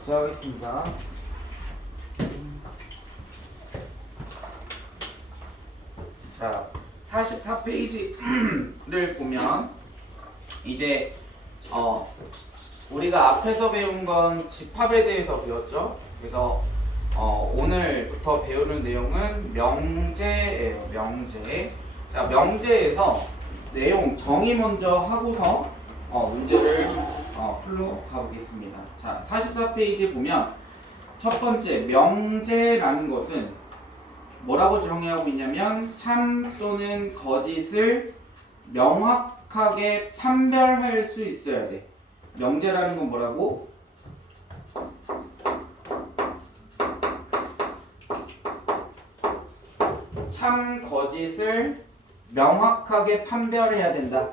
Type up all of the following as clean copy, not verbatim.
시작하겠습니다. 자, 44페이지를 보면 이제 우리가 앞에서 배운 건 집합에 대해서 배웠죠. 그래서 오늘부터 배우는 내용은 명제예요. 명제. 자, 명제에서 내용 정의 먼저 하고서 문제를 풀러 가보겠습니다. 자, 44페이지 보면 첫 번째 명제라는 것은 뭐라고 정의하고 있냐면 참 또는 거짓을 명확하게 판별할 수 있어야 돼. 명제라는 건 뭐라고? 참 거짓을 명확하게 판별해야 된다.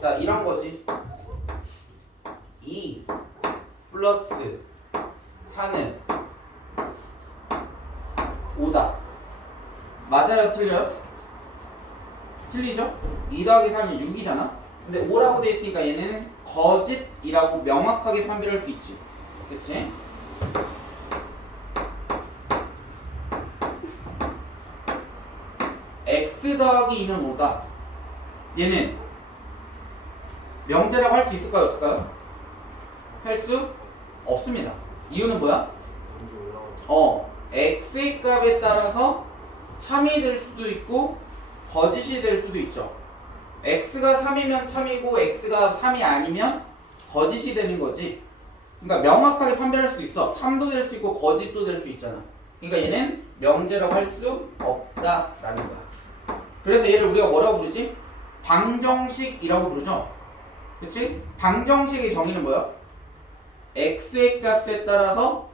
자, 이런 거지. 2 플러스 4는 5다. 맞아요? 틀려요? 틀리죠? 2 더하기 4는 6이잖아? 근데 5라고 돼 있으니까 얘는 거짓이라고 명확하게 판별할 수 있지. 그치? x 더하기 2는 5다. 얘는 명제라고 할 수 있을까요? 없을까요? 할 수 없습니다. 이유는 뭐야? x의 값에 따라서 참이 될 수도 있고 거짓이 될 수도 있죠. x가 3이면 참이고 x가 3이 아니면 거짓이 되는 거지. 그러니까 명확하게 판별할 수 있어. 참도 될 수 있고 거짓도 될 수 있잖아. 그러니까 얘는 명제라고 할 수 없다라는 거야. 그래서 얘를 우리가 뭐라고 부르지? 방정식이라고 부르죠. 그치? 방정식의 정의는 뭐야? x의 값에 따라서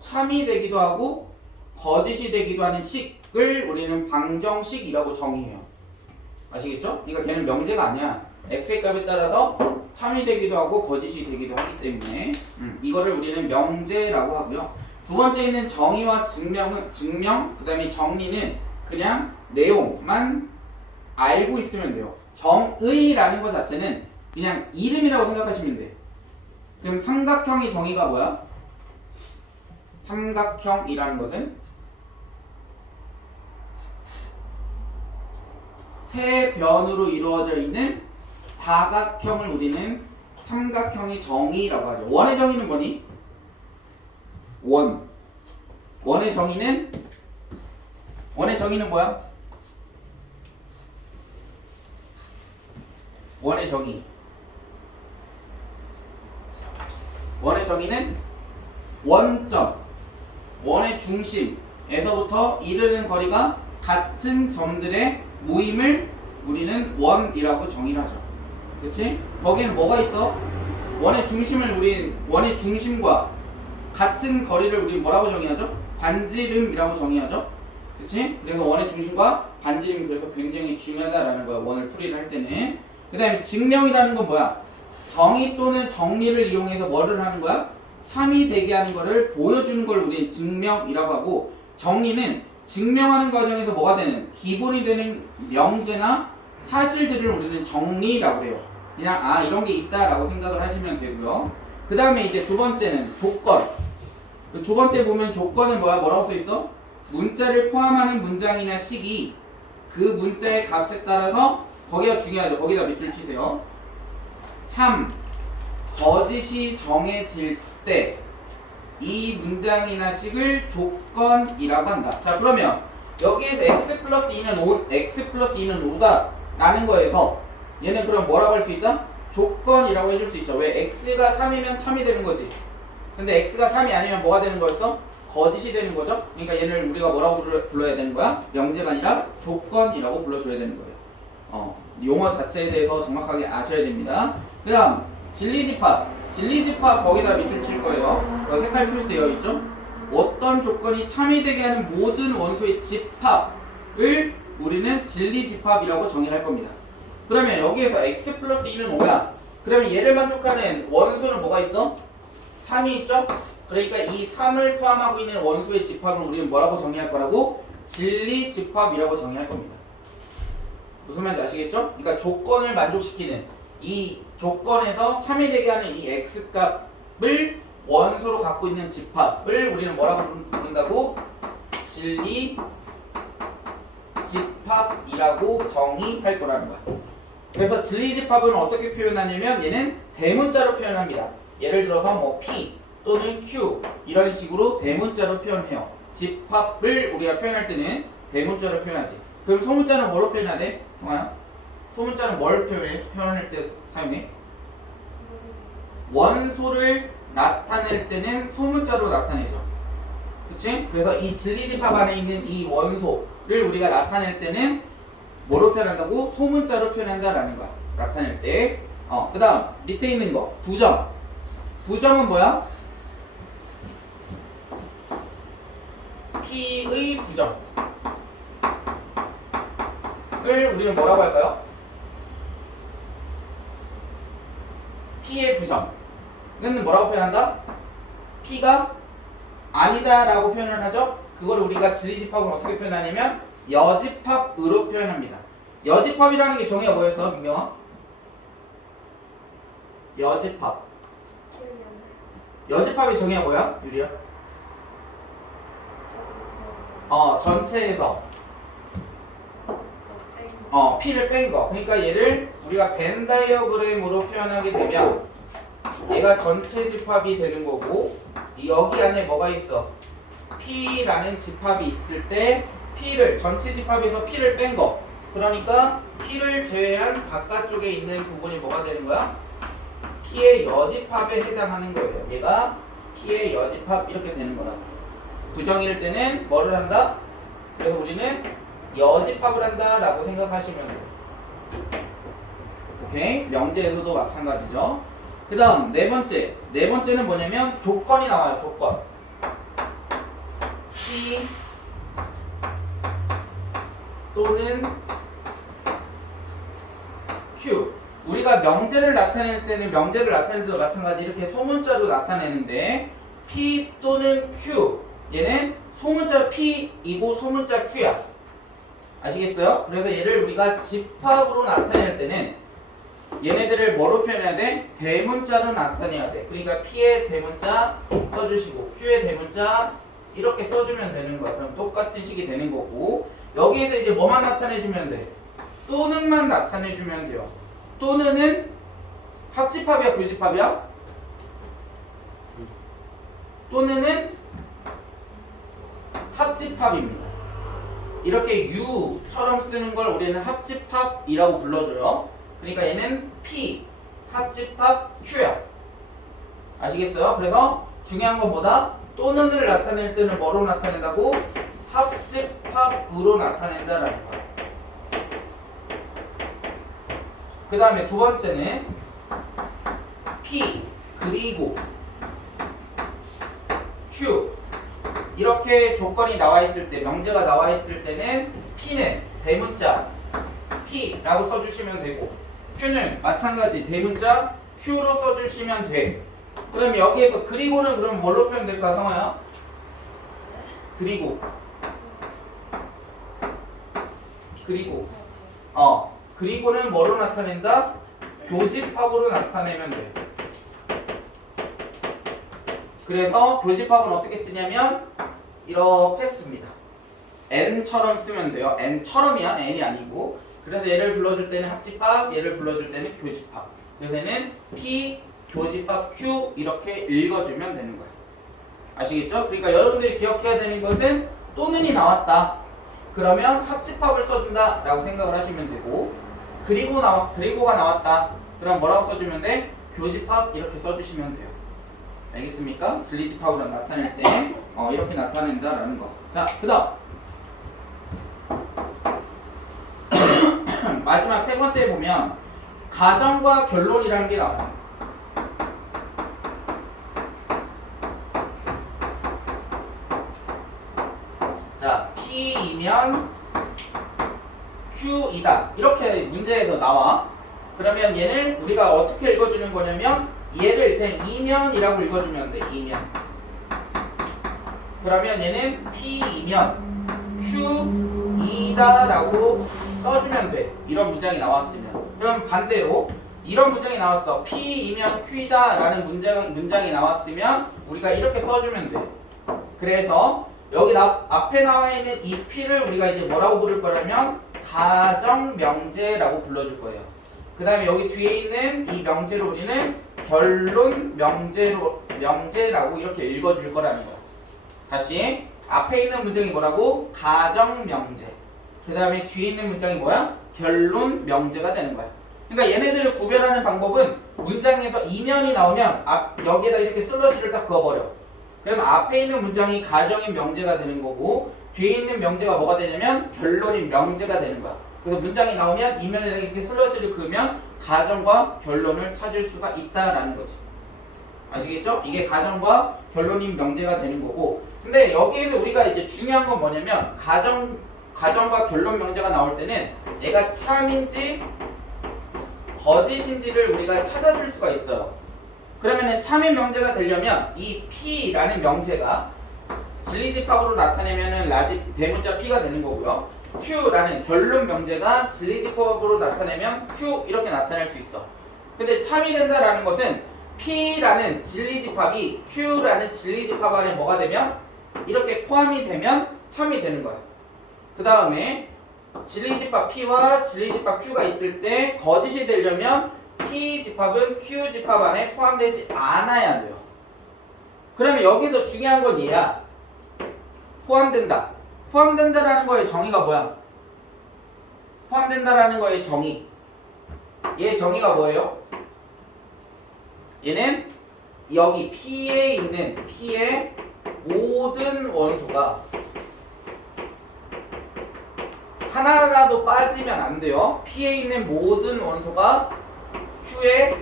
참이 되기도 하고 거짓이 되기도 하는 식을 우리는 방정식이라고 정의해요. 아시겠죠? 그러니까 걔는 명제가 아니야. x의 값에 따라서 참이 되기도 하고 거짓이 되기도 하기 때문에 이거를 우리는 명제라고 하고요. 두 번째는 정의와 증명, 그 다음에 정리는 그냥 내용만 알고 있으면 돼요. 정의라는 것 자체는 그냥 이름이라고 생각하시면 돼. 그럼 삼각형의 정의가 뭐야? 삼각형이라는 것은 세 변으로 이루어져 있는 다각형을 우리는 삼각형의 정의라고 하죠. 원의 정의는 뭐니? 원의 정의는 뭐야? 원의 정의는 원점, 원의 중심에서부터 이르는 거리가 같은 점들의 모임을 우리는 원이라고 정의를 하죠. 그치? 거기에는 뭐가 있어? 원의 중심과 같은 거리를 우리 뭐라고 정의하죠? 반지름이라고 정의하죠. 그치? 그래서 원의 중심과 반지름이 그래서 굉장히 중요하다라는 거야. 원을 풀이를 할 때는. 그 다음에 증명이라는 건 뭐야? 정의 또는 정리를 이용해서 뭐를 하는 거야? 참이 되게 하는 거를 보여주는 걸 우리는 증명이라고 하고, 정리는 증명하는 과정에서 뭐가 되는, 기본이 되는 명제나 사실들을 우리는 정리라고 해요. 그냥 이런 게 있다라고 생각을 하시면 되고요. 그 다음에 이제 두 번째는 조건. 두 번째 보면 조건은 뭐라고 써 있어? 문자를 포함하는 문장이나 식이 그 문자의 값에 따라서, 거기가 중요하죠. 거기다 밑줄 치세요. 참, 거짓이 정해질 때 이 문장이나 식을 조건이라고 한다. 자, 그러면 여기에서 x 플러스 2는 5다 라는 거에서 얘는 그럼 뭐라고 할 수 있다? 조건이라고 해줄 수 있죠. 왜? x가 3이면 참이 되는 거지. 근데 x가 3이 아니면 뭐가 되는 거였어? 거짓이 되는 거죠. 그러니까 얘를 우리가 뭐라고 불러야 되는 거야? 명제가 아니라 조건이라고 불러줘야 되는 거예요. 용어 자체에 대해서 정확하게 아셔야 됩니다. 그 다음 진리집합 거기다 밑줄 칠 거예요. 색깔 표시되어 있죠. 어떤 조건이 참이 되게 하는 모든 원소의 집합을 우리는 진리집합이라고 정의할 겁니다. 그러면 여기에서 x 플러스 2는 5야. 그러면 얘를 만족하는 원소는 뭐가 있어? 3이 있죠? 그러니까 이 3을 포함하고 있는 원소의 집합을 우리는 뭐라고 정의할 거라고? 진리집합이라고 정의할 겁니다. 무슨 말인지 아시겠죠? 그러니까 조건을 만족시키는 이 조건에서 참이 되게 하는 이 x값을 원소로 갖고 있는 집합을 우리는 뭐라고 부른다고? 진리 집합이라고 정의할 거라는 거야. 그래서 진리 집합은 어떻게 표현하냐면 얘는 대문자로 표현합니다. 예를 들어서 뭐 P 또는 Q 이런 식으로 대문자로 표현해요. 집합을 우리가 표현할 때는 대문자로 표현하지. 그럼 소문자는 뭐로 표현해야 돼? 성아야? 소문자는 뭘 표현할 때 사용해? 원소를 나타낼 때는 소문자로 나타내죠. 그치? 그래서 이 진리집합 안에 있는 이 원소를 우리가 나타낼 때는 뭐로 표현한다고? 소문자로 표현한다라는 거야. 나타낼 때. 그 다음 밑에 있는 거 부정. 부정은 뭐야? P의 부정을 우리는 뭐라고 할까요? P의 부정은 뭐라고 표현한다? P가 아니다 라고 표현을 하죠. 그걸 우리가 진리집합을 어떻게 표현하냐면 여집합으로 표현합니다. 여집합이라는 게 정의가 뭐였어? 민경아? 여집합. 여집합의 정의가 뭐야? 유리야? 전체에서 P를 뺀 거. 그러니까 얘를 우리가 벤 다이어그램으로 표현하게 되면 얘가 전체 집합이 되는 거고 여기 안에 뭐가 있어? P라는 집합이 있을 때 P를 전체 집합에서 P를 뺀 거. 그러니까 P를 제외한 바깥쪽에 있는 부분이 뭐가 되는 거야? P의 여집합에 해당하는 거예요. 얘가 P의 여집합 이렇게 되는 거야. 부정일 때는 뭐를 한다? 그래서 우리는 여집합을 한다 라고 생각하시면 돼요. 오케이? 명제에서도 마찬가지죠. 그 다음 네 번째는 뭐냐면 조건이 나와요. 조건. P 또는 Q. 우리가 명제를 나타낼 때는 명제를 나타낼 때도 마찬가지 이렇게 소문자로 나타내는데 P 또는 Q 얘는 소문자 P이고 소문자 Q야. 아시겠어요? 그래서 얘를 우리가 집합으로 나타낼 때는 얘네들을 뭐로 표현해야 돼? 대문자로 나타내야 돼. 그러니까 P의 대문자 써주시고 Q의 대문자 이렇게 써주면 되는 거야. 그럼 똑같은 식이 되는 거고 여기에서 이제 뭐만 나타내주면 돼? 또는만 나타내주면 돼요. 또는은 합집합이야? 교집합이야? 또는은 합집합입니다. 이렇게 U처럼 쓰는 걸 우리는 합집합이라고 불러줘요. 그러니까 얘는 P, 합집합 Q야. 아시겠어요? 그래서 중요한 건 뭐다? 또는을 나타낼 때는 뭐로 나타낸다고? 합집합으로 나타낸다라는 거야. 그 다음에 두 번째는 P 그리고 Q 이렇게 조건이 나와 있을 때 명제가 나와 있을 때는 P는 대문자 P라고 써주시면 되고 Q는 마찬가지 대문자 Q로 써주시면 돼. 그 다음에 여기에서 그리고는 그럼 뭘로 표현될까 성아야? 그리고는 뭐로 나타낸다? 교집합으로 나타내면 돼. 그래서 교집합은 어떻게 쓰냐면 이렇게 씁니다. N처럼 쓰면 돼요. N처럼이야. N이 아니고. 그래서 얘를 불러줄 때는 합집합, 얘를 불러줄 때는 교집합. 그래서 얘는 P, 교집합, Q 이렇게 읽어주면 되는 거야. 아시겠죠? 그러니까 여러분들이 기억해야 되는 것은 또는이 나왔다. 그러면 합집합을 써준다 라고 생각을 하시면 되고 그리고가 나왔다. 그럼 뭐라고 써주면 돼? 교집합 이렇게 써주시면 돼요. 알겠습니까? 진리집합으로 나타낼 때 이렇게 나타낸다라는 거. 자, 그 다음 마지막 세 번째 보면 가정과 결론이라는 게 나와요. 자, P이면 Q이다 이렇게 문제에서 나와. 그러면 얘는 우리가 어떻게 읽어주는 거냐면 얘를 일단 이면이라고 읽어주면 돼. 이면. 그러면 얘는 P이면 Q이다 라고 써주면 돼. 이런 문장이 나왔으면. 그럼 반대로 이런 문장이 나왔어. P이면 Q이다 라는 문장이 나왔으면 우리가 이렇게 써주면 돼. 그래서 여기 앞에 나와 있는 이 P를 우리가 이제 뭐라고 부를 거냐면 가정명제라고 불러줄 거예요. 그 다음에 여기 뒤에 있는 이 명제를 우리는 결론 명제라고 이렇게 읽어줄 거라는 거야. 다시 앞에 있는 문장이 뭐라고? 가정명제. 그 다음에 뒤에 있는 문장이 뭐야? 결론 명제가 되는 거야. 그러니까 얘네들을 구별하는 방법은 문장에서 이면이 나오면 여기에다 이렇게 슬러시를 딱 그어버려. 그럼 앞에 있는 문장이 가정인 명제가 되는 거고 뒤에 있는 명제가 뭐가 되냐면 결론인 명제가 되는 거야. 그래서 문장이 나오면 이면에다 이렇게 슬러시를 그으면 가정과 결론을 찾을 수가 있다라는 거지. 아시겠죠? 이게 가정과 결론인 명제가 되는 거고 근데 여기에서 우리가 이제 중요한 건 뭐냐면 가정과 결론 명제가 나올 때는 얘가 참인지 거짓인지를 우리가 찾아줄 수가 있어요. 그러면은 참인 명제가 되려면 이 P라는 명제가 진리집합으로 나타내면은 대문자 P가 되는 거고요. Q라는 결론 명제가 진리집합으로 나타내면 Q 이렇게 나타낼 수 있어. 근데 참이 된다라는 것은 P라는 진리집합이 Q라는 진리집합 안에 뭐가 되면 이렇게 포함이 되면 참이 되는 거야. 그 다음에 진리집합 P와 진리집합 Q가 있을 때 거짓이 되려면 P집합은 Q집합 안에 포함되지 않아야 돼요. 그러면 여기서 중요한 건 얘야. 포함된다. 포함된다라는 거의 정의가 뭐야? 포함된다라는 거의 정의. 얘 정의가 뭐예요? 얘는 여기 P에 있는 P의 모든 원소가 하나라도 빠지면 안 돼요. P에 있는 모든 원소가 Q의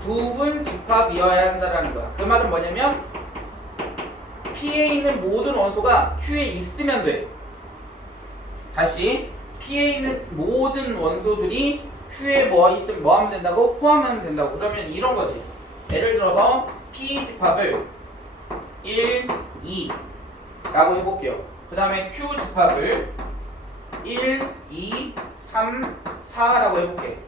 부분 집합이어야 한다는 거야. 그 말은 뭐냐면 P에 있는 모든 원소가 Q에 있으면 돼. 다시 P에 있는 모든 원소들이 Q에 뭐 있으면 뭐 하면 된다고? 포함하면 된다고. 그러면 이런 거지. 예를 들어서 P 집합을 1, 2 라고 해볼게요. 그 다음에 Q 집합을 1, 2, 3, 4라고 해볼게.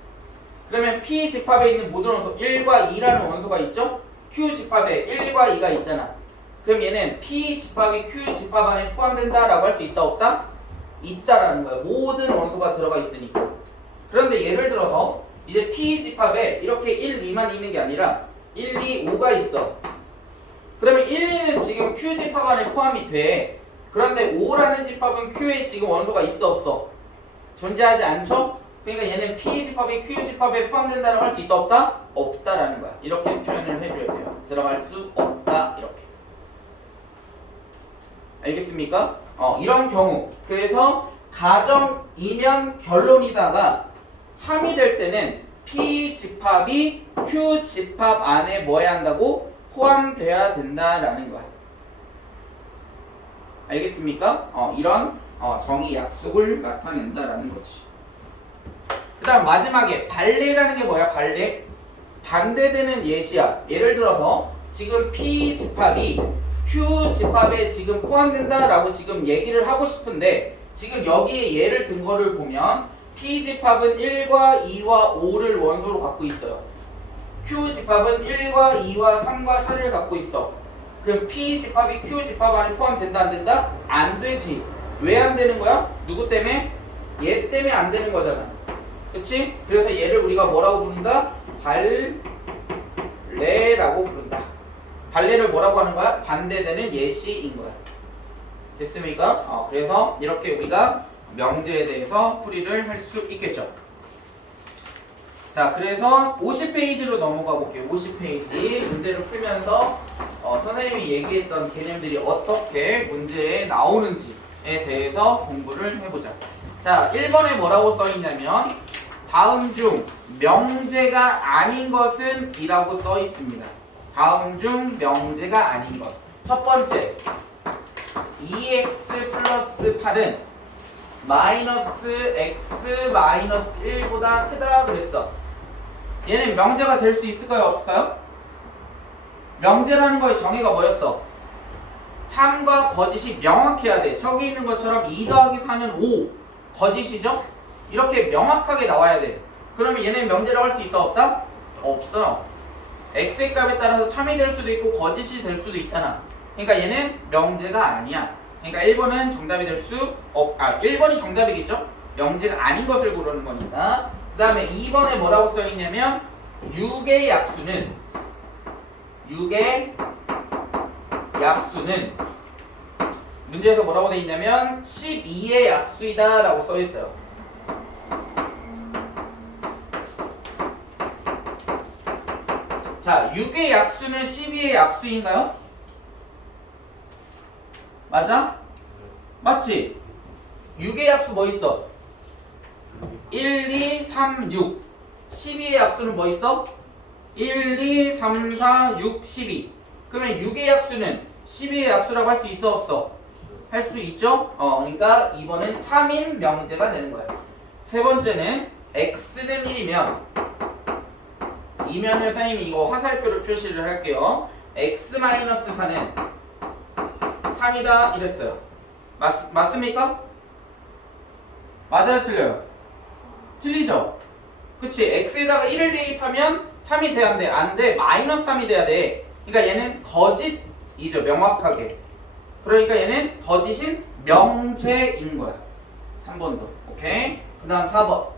그러면 P 집합에 있는 모든 원소 1과 2라는 원소가 있죠? Q 집합에 1과 2가 있잖아. 그럼 얘는 P 집합이 Q 집합 안에 포함된다라고 할 수 있다 없다? 있다라는 거야. 모든 원소가 들어가 있으니까. 그런데 예를 들어서 이제 P 집합에 이렇게 1, 2만 있는 게 아니라 1, 2, 5가 있어. 그러면 1, 2는 지금 Q 집합 안에 포함이 돼. 그런데 5라는 집합은 Q에 지금 원소가 있어 없어? 존재하지 않죠? 그러니까 얘는 P 집합이 Q 집합에 포함된다라고 할 수 있다 없다? 없다라는 거야. 이렇게 표현을 해줘야 돼요. 들어갈 수 없다 이렇게. 알겠습니까? 이런 경우. 그래서 가정이면 결론이다가 참이 될 때는 P 집합이 Q 집합 안에 뭐 해야 한다고? 포함돼야 된다라는 거야. 알겠습니까? 이런 정의 약속을 나타낸다라는 거지. 그 다음 마지막에 발레라는 게 뭐야? 발레? 반대되는 예시야. 예를 들어서 지금 P 집합이 Q 집합에 지금 포함된다라고 지금 얘기를 하고 싶은데 지금 여기에 예를 든 거를 보면 P 집합은 1과 2와 5를 원소로 갖고 있어요. Q 집합은 1과 2와 3과 4를 갖고 있어. 그럼 P 집합이 Q 집합 안에 포함된다 안 된다? 안 되지. 왜 안 되는 거야? 누구 때문에? 얘 때문에 안 되는 거잖아. 그치? 그래서 얘를 우리가 뭐라고 부른다? 발레라고 부른다. 발레를 뭐라고 하는 거야? 반대되는 예시인 거야. 됐습니까? 그래서 이렇게 우리가 명제에 대해서 풀이를 할 수 있겠죠. 자, 그래서 50페이지로 넘어가 볼게요. 50페이지 문제를 풀면서 선생님이 얘기했던 개념들이 어떻게 문제에 나오는지에 대해서 공부를 해보자. 자, 1번에 뭐라고 써있냐면 다음 중 명제가 아닌 것은 이라고 써 있습니다. 다음 중 명제가 아닌 것. 첫 번째, 2x 플러스 8은 마이너스 x 마이너스 1보다 크다 그랬어. 얘는 명제가 될 수 있을까요? 없을까요? 명제라는 거의 정의가 뭐였어? 참과 거짓이 명확해야 돼. 저기 있는 것처럼 2 더하기 4는 5 거짓이죠? 이렇게 명확하게 나와야 돼. 그러면 얘는 명제라고 할 수 있다 없다? 없어. x의 값에 따라서 참이 될 수도 있고 거짓이 될 수도 있잖아. 그러니까 얘는 명제가 아니야. 그러니까 1번은 정답이 될 수 1번이 정답이겠죠? 명제가 아닌 것을 고르는 거니까. 그 다음에 2번에 뭐라고 써있냐면 6의 약수는 문제에서 뭐라고 돼 있냐면 12의 약수이다 라고 써있어요. 자, 6의 약수는 12의 약수인가요? 맞아? 맞지? 6의 약수 뭐 있어? 1, 2, 3, 6. 12의 약수는 뭐 있어? 1, 2, 3, 4, 6, 12. 그러면 6의 약수는 12의 약수라고 할 수 있어 없어? 할 수 있죠? 그러니까 2번은 참인 명제가 되는 거예요. 세 번째는 x는 1이면 선생님이 이거 화살표로 표시를 할게요. x-4는 3이다 이랬어요. 맞습니까? 맞아요 틀려요? 틀리죠? 그치? x에다가 1을 대입하면 3이 돼야 돼. 안 돼. 마이너스 3이 돼야 돼. 그러니까 얘는 거짓이죠. 명확하게. 그러니까 얘는 거짓인 명제인 거야. 3번도. 오케이? 그 다음 4번.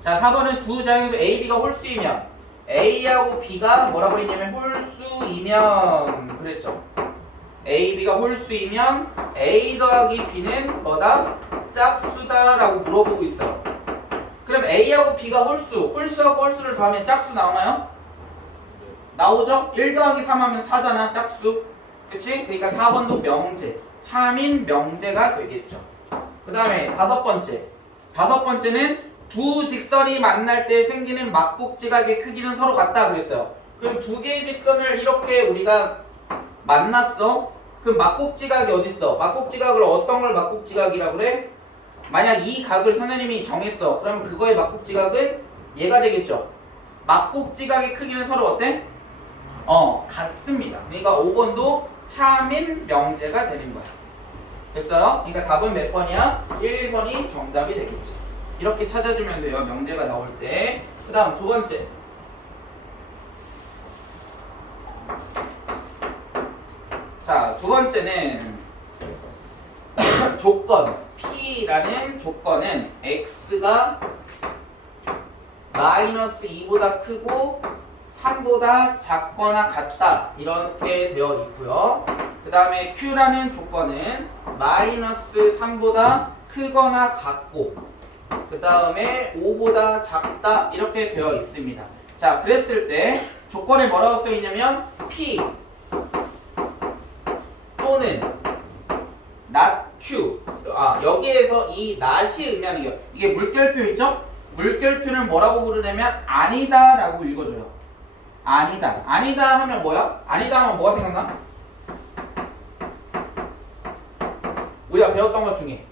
자, 4번은 두 자연수 A, B가 홀수이면 A하고 B가 뭐라고 했냐면 홀수이면 그랬죠. A, B가 홀수이면 A 더하기 B는 뭐다? 짝수다 라고 물어보고 있어요. 그럼 A하고 B가 홀수하고 홀수를 더하면 짝수 나오나요? 나오죠? 1 더하기 3 하면 4잖아 짝수. 그치? 그러니까 4번도 명제, 참인 명제가 되겠죠. 그 다음에 다섯 번째는 두 직선이 만날 때 생기는 막국지각의 크기는 서로 같다 그랬어요. 그럼 두 개의 직선을 이렇게 우리가 만났어. 그럼 막국지각이 어딨어? 막국지각을 어떤 걸 막국지각이라고 그래? 만약 이 각을 선생님이 정했어. 그러면 그거의 막국지각은 얘가 되겠죠. 막국지각의 크기는 서로 어때? 같습니다. 그러니까 5번도 참인 명제가 되는 거야. 됐어요? 그러니까 답은 몇 번이야? 1번이 정답이 되겠지. 이렇게 찾아주면 돼요. 명제가 나올 때. 그 다음 두 번째. 자, 두 번째는 조건. P라는 조건은 X가 마이너스 2보다 크고 3보다 작거나 같다. 이렇게 되어 있고요. 그 다음에 Q라는 조건은 마이너스 3보다 크거나 같고 그 다음에 5보다 작다 이렇게 되어 있습니다. 자, 그랬을 때 조건에 뭐라고 써있냐면 P 또는 not Q. 여기에서 이 not이 의미하는 게 이게 물결표 있죠? 물결표는 뭐라고 부르냐면 아니다 라고 읽어줘요. 아니다. 아니다 하면 뭐야? 아니다 하면 뭐가 생각나? 우리가 배웠던 것 중에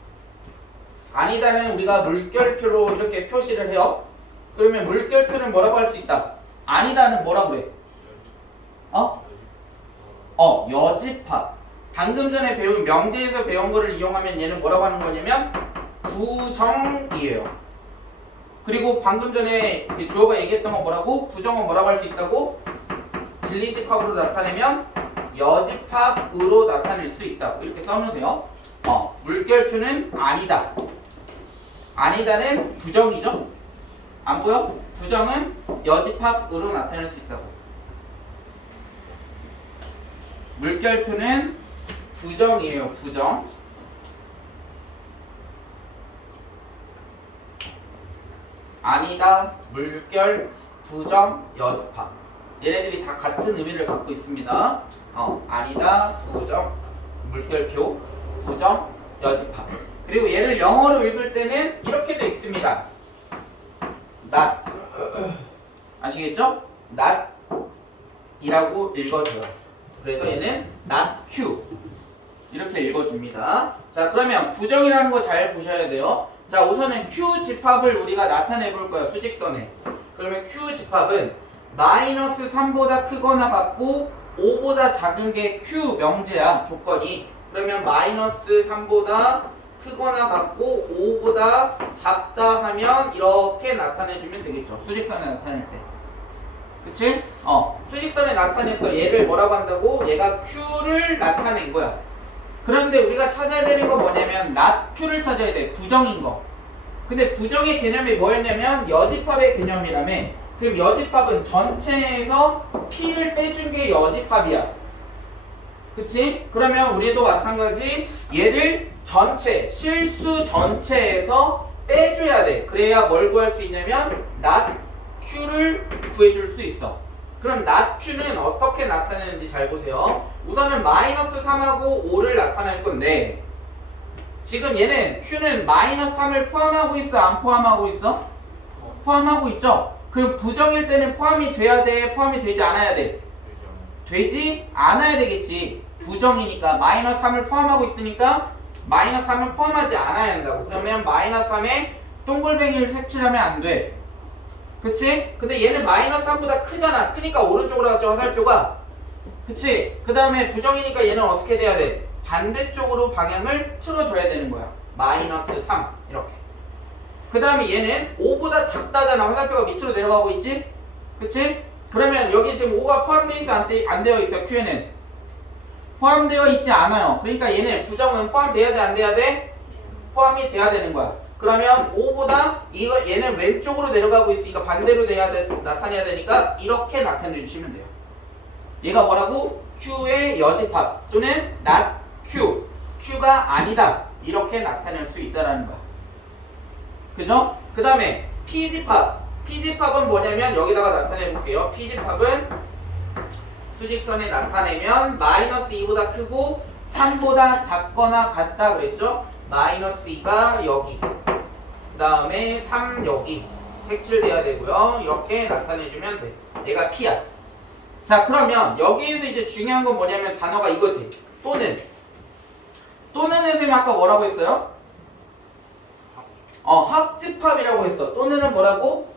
아니다는 우리가 물결표로 이렇게 표시를 해요. 그러면 물결표는 뭐라고 할 수 있다? 아니다는 뭐라고 그래? 여집합. 방금 전에 배운 명제에서 배운 거를 이용하면 얘는 뭐라고 하는 거냐면 부정이에요. 그리고 방금 전에 주어가 얘기했던 건 뭐라고? 부정은 뭐라고 할 수 있다고? 진리집합으로 나타내면 여집합으로 나타낼 수 있다고 이렇게 써놓으세요. 물결표는 아니다. 아니다는 부정이죠? 안 보여? 부정은 여집합으로 나타낼 수 있다고. 물결표는 부정이에요. 부정. 아니다, 물결, 부정, 여집합. 얘네들이 다 같은 의미를 갖고 있습니다. 아니다, 부정, 물결표, 부정, 여집합. 그리고 얘를 영어로 읽을 때는 이렇게 돼 있습니다. not. 아시겠죠? not 이라고 읽어줘요. 그래서 얘는 not Q. 이렇게 읽어줍니다. 자, 그러면 부정이라는 거 잘 보셔야 돼요. 자, 우선은 Q 집합을 우리가 나타내 볼 거예요. 수직선에. 그러면 Q 집합은 마이너스 3보다 크거나 같고 5보다 작은 게 Q 명제야. 조건이. 그러면 마이너스 3보다 크거나 같고 5보다 작다 하면 이렇게 나타내주면 되겠죠. 수직선에 나타낼 때. 그치? 수직선에 나타내서 얘를 뭐라고 한다고? 얘가 Q를 나타낸 거야. 그런데 우리가 찾아야 되는 건 뭐냐면 not Q를 찾아야 돼. 부정인 거. 근데 부정의 개념이 뭐였냐면 여집합의 개념이라며. 그럼 여집합은 전체에서 P를 빼준 게 여집합이야. 그치? 그러면 우리도 마찬가지 얘를 전체, 실수 전체에서 빼줘야 돼. 그래야 뭘 구할 수 있냐면 not Q를 구해줄 수 있어. 그럼 not Q는 어떻게 나타내는지 잘 보세요. 우선은 마이너스 3하고 5를 나타낼 건데 지금 얘는 Q는 마이너스 3을 포함하고 있어? 안 포함하고 있어? 포함하고 있죠? 그럼 부정일 때는 포함이 돼야 돼? 포함이 되지 않아야 돼? 되지 않아야 되겠지. 부정이니까 마이너스 3을 포함하고 있으니까 마이너스 3을 포함하지 않아야 한다고. 그러면 마이너스 3에 동글뱅이를 색칠하면 안 돼. 그치? 근데 얘는 마이너스 3보다 크잖아. 크니까 오른쪽으로 갔죠, 화살표가. 그치? 그 다음에 부정이니까 얘는 어떻게 돼야 돼? 반대쪽으로 방향을 틀어줘야 되는 거야. 마이너스 3 이렇게. 그 다음에 얘는 5보다 작다잖아. 화살표가 밑으로 내려가고 있지? 그치? 그러면 여기 지금 5가 포함되어 있어? 안 되어 있어? Q에는 포함되어 있지 않아요. 그러니까 얘는 부정은 포함돼야 돼? 안 돼야 돼? 포함이 돼야 되는 거야. 그러면 5보다 얘는 왼쪽으로 내려가고 있으니까 반대로 나타내야 되니까 이렇게 나타내 주시면 돼요. 얘가 뭐라고? Q의 여집합 또는 not Q, Q가 아니다 이렇게 나타낼 수 있다라는 거야. 그죠? 그 다음에 P집합. P집합은 뭐냐면 여기다가 나타내 볼게요. P집합은 수직선에 나타내면 마이너스 2보다 크고 3보다 작거나 같다 그랬죠? 마이너스 2가 여기, 그 다음에 3 여기 색칠돼야 되고요. 이렇게 나타내주면 돼. 얘가 P야. 자, 그러면 여기에서 이제 중요한 건 뭐냐면 단어가 이거지. 또는에 쌤이 아까 뭐라고 했어요? 합집합이라고 했어. 또는은 뭐라고?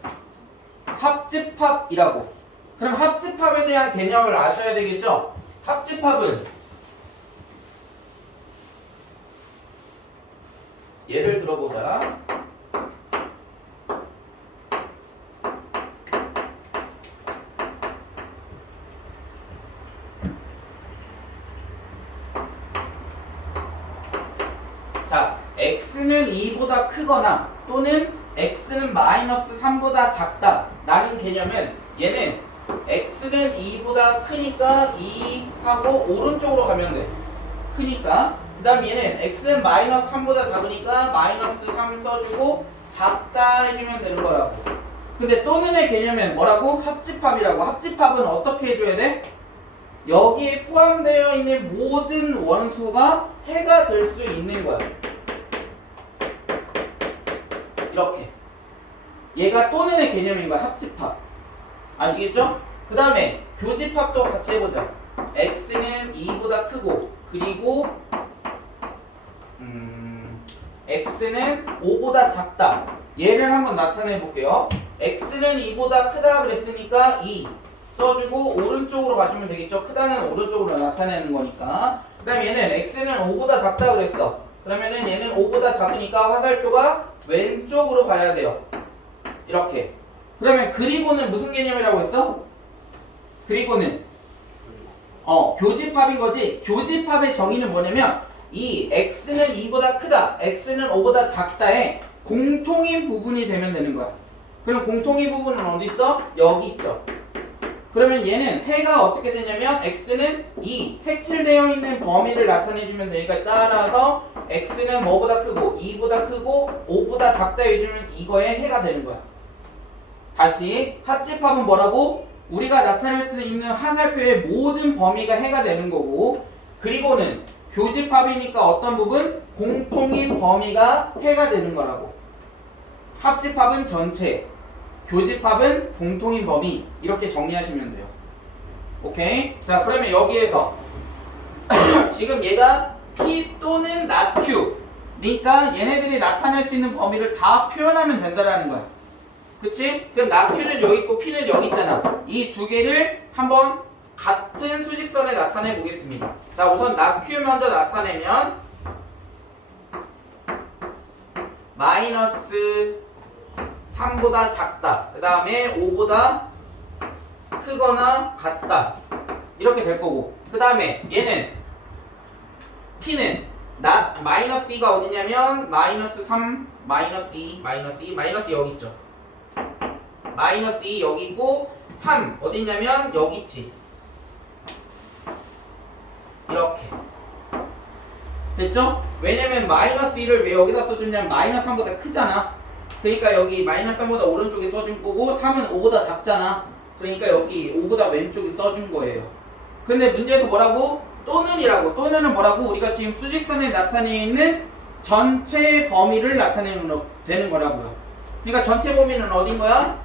합집합이라고. 그럼 합집합에 대한 개념을 아셔야 되겠죠? 합집합은 예를 들어보자. 자, x는 2보다 크거나 또는 x는 마이너스 3보다 작다 라는 개념은 얘는 x는 2보다 크니까 2하고 오른쪽으로 가면 돼. 크니까. 그 다음 얘는 x는 마이너스 3보다 작으니까 마이너스 3 써주고 작다 해주면 되는 거라고. 근데 또는의 개념은 뭐라고? 합집합이라고. 합집합은 어떻게 해줘야 돼? 여기에 포함되어 있는 모든 원소가 해가 될 수 있는 거야. 이렇게. 얘가 또는의 개념인 거야. 합집합. 아시겠죠? 그 다음에 교집합도 같이 해보자. x는 2보다 크고 그리고 x는 5보다 작다. 얘를 한번 나타내 볼게요. x는 2보다 크다 그랬으니까 2 써주고 오른쪽으로 가주면 되겠죠. 크다는 오른쪽으로 나타내는 거니까. 그 다음에 얘는 x는 5보다 작다 그랬어. 그러면은 얘는 5보다 작으니까 화살표가 왼쪽으로 가야 돼요. 이렇게. 그러면 그리고는 무슨 개념이라고 했어? 그리고는 교집합인 거지. 교집합의 정의는 뭐냐면 이 x는 2보다 크다, x는 5보다 작다의 공통인 부분이 되면 되는 거야. 그럼 공통인 부분은 어디 있어? 여기 있죠. 그러면 얘는 해가 어떻게 되냐면 x는 2 색칠되어 있는 범위를 나타내주면 되니까 따라서 x는 뭐보다 크고 2보다 크고 5보다 작다 해주면 이거의 해가 되는 거야. 다시 합집합은 뭐라고? 우리가 나타낼 수 있는 화살표의 모든 범위가 해가 되는 거고, 그리고는 교집합이니까 어떤 부분? 공통인 범위가 해가 되는 거라고. 합집합은 전체, 교집합은 공통인 범위. 이렇게 정리하시면 돼요. 오케이? 자, 그러면 여기에서 지금 얘가 P 또는 not Q 그러니까 얘네들이 나타낼 수 있는 범위를 다 표현하면 된다라는 거야. 그치? 그럼 not Q는 여기 있고 P는 여기 있잖아. 이 두 개를 한번 같은 수직선에 나타내 보겠습니다. 자, 우선 not Q 먼저 나타내면 마이너스 3보다 작다. 그 다음에 5보다 크거나 같다. 이렇게 될 거고. 그 다음에 얘는 P는 마이너스 2가 어디냐면 마이너스 3, 마이너스 2, 마이너스 2, 마이너스 여기 있죠. 마이너스 2 여기 있고 3 어디냐면 여기 있지. 이렇게 됐죠? 왜냐면 마이너스 2를 왜 여기다 써줬냐면 마이너스 3보다 크잖아. 그러니까 여기 마이너스 3보다 오른쪽에 써준 거고 3은 5보다 작잖아. 그러니까 여기 5보다 왼쪽에 써준 거예요. 근데 문제에서 뭐라고? 또는이라고. 또는은 뭐라고? 우리가 지금 수직선에 나타내 있는 전체 범위를 나타내는 되는 거라고요. 그러니까 전체 범위는 어딘 거야?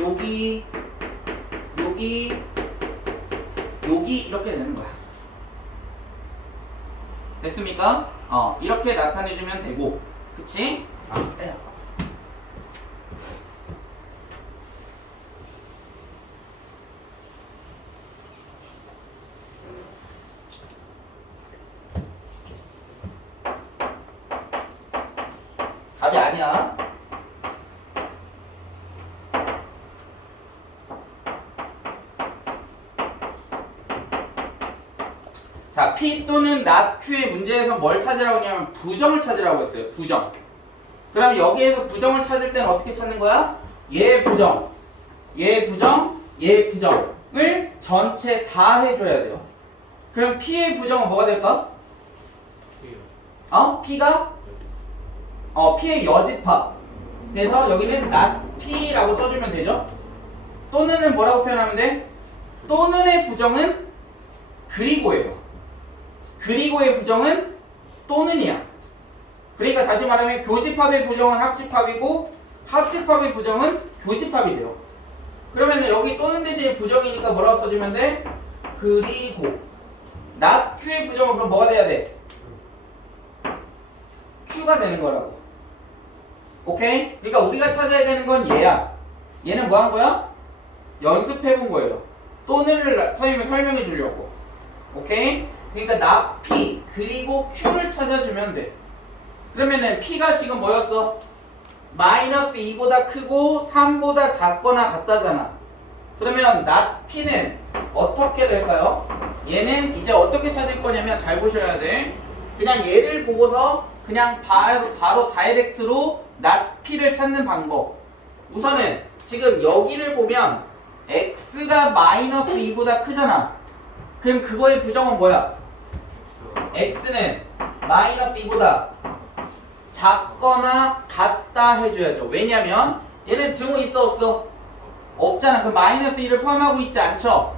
여기, 여기, 여기 이렇게 되는 거야. 됐습니까? 이렇게 나타내주면 되고, 그치? 빼자. 답이 아니야. 자, P 또는 not Q의 문제에서 뭘 찾으라고 하냐면 부정을 찾으라고 했어요. 부정. 그럼 여기에서 부정을 찾을 때는 어떻게 찾는 거야? 얘 부정, 얘 부정, 얘 부정을 전체 다 해줘야 돼요. 그럼 P의 부정은 뭐가 될까? P가? P의 여집합. 그래서 여기는 not P라고 써주면 되죠. 또는은 뭐라고 표현하면 돼? 또는의 부정은 그리고예요. 그리고의 부정은 또는이야. 그러니까 다시 말하면 교집합의 부정은 합집합이고 합집합의 부정은 교집합이 돼요. 그러면 여기 또는 대신에 부정이니까 뭐라고 써주면 돼? 그리고 not Q의 부정은 그럼 뭐가 돼야 돼? Q가 되는 거라고. 오케이? 그러니까 우리가 찾아야 되는 건 얘야. 얘는 뭐 한 거야? 연습해 본 거예요. 또는을 설명해 주려고. 오케이? 그러니까 not P 그리고 Q를 찾아주면 돼. 그러면은 P가 지금 뭐였어? 마이너스 2보다 크고 3보다 작거나 같다잖아. 그러면 not P는 어떻게 될까요? 얘는 이제 어떻게 찾을 거냐면 잘 보셔야 돼. 그냥 얘를 보고서 그냥 바로 다이렉트로 not P를 찾는 방법. 우선은 지금 여기를 보면 X가 마이너스 2보다 크잖아. 그럼 그거의 부정은 뭐야? X는 마이너스 2보다 작거나 같다 해줘야죠. 왜냐면 얘는 등호 있어 없어? 없잖아. 그럼 마이너스 1을 포함하고 있지 않죠?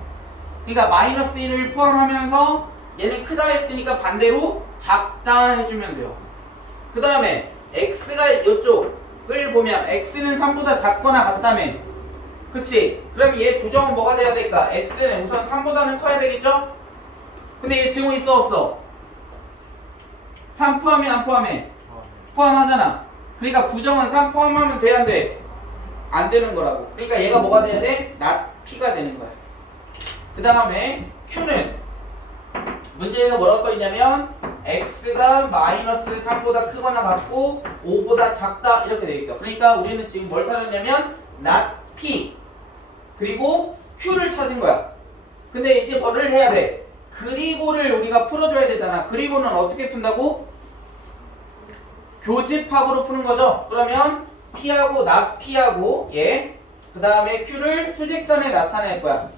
그러니까 마이너스 1을 포함하면서 얘는 크다 했으니까 반대로 작다 해주면 돼요. 그 다음에 X가 이쪽을 보면 X는 3보다 작거나 같다며. 그치? 그럼 얘 부정은 뭐가 돼야 될까? X는 우선 3보다는 커야 되겠죠? 근데 얘 등호 있어 없어? 3 포함해 안 포함해? 포함하잖아. 그러니까 부정은 3 포함하면 돼야 안 돼? 안 되는 거라고. 그러니까 얘가 뭐가 돼야 돼? not P가 되는 거야. 그 다음에 Q는 문제에서 뭐라고 써있냐면 X가 마이너스 3보다 크거나 같고 5보다 작다 이렇게 돼 있어. 그러니까 우리는 지금 뭘 찾았냐면 not P 그리고 Q를 찾은 거야. 근데 이제 뭐를 해야 돼? 그리고를 우리가 풀어줘야 되잖아. 그리고는 어떻게 푼다고? 교집합으로 푸는 거죠. 그러면 P하고 not P하고 얘 그 다음에 Q를 수직선에 나타낼 거야.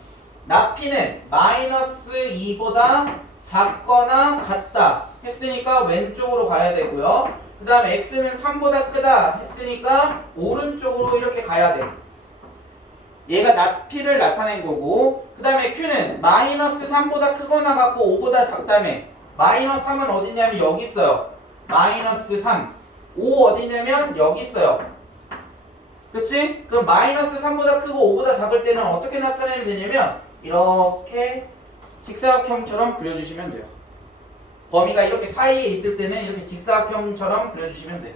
not P는 마이너스 2보다 작거나 같다 했으니까 왼쪽으로 가야 되고요. 그 다음에 X는 3보다 크다 했으니까 오른쪽으로 이렇게 가야 돼. 얘가 not P를 나타낸 거고, 그 다음에 Q는 마이너스 3보다 크거나 같고 5보다 작다며. 마이너스 3은 어디냐면 여기 있어요. 마이너스 3. 5 어디냐면 여기 있어요. 그치? 그럼 마이너스 3보다 크고 5보다 작을 때는 어떻게 나타내면 되냐면 이렇게 직사각형처럼 그려주시면 돼요. 범위가 이렇게 사이에 있을 때는 이렇게 직사각형처럼 그려주시면 돼요.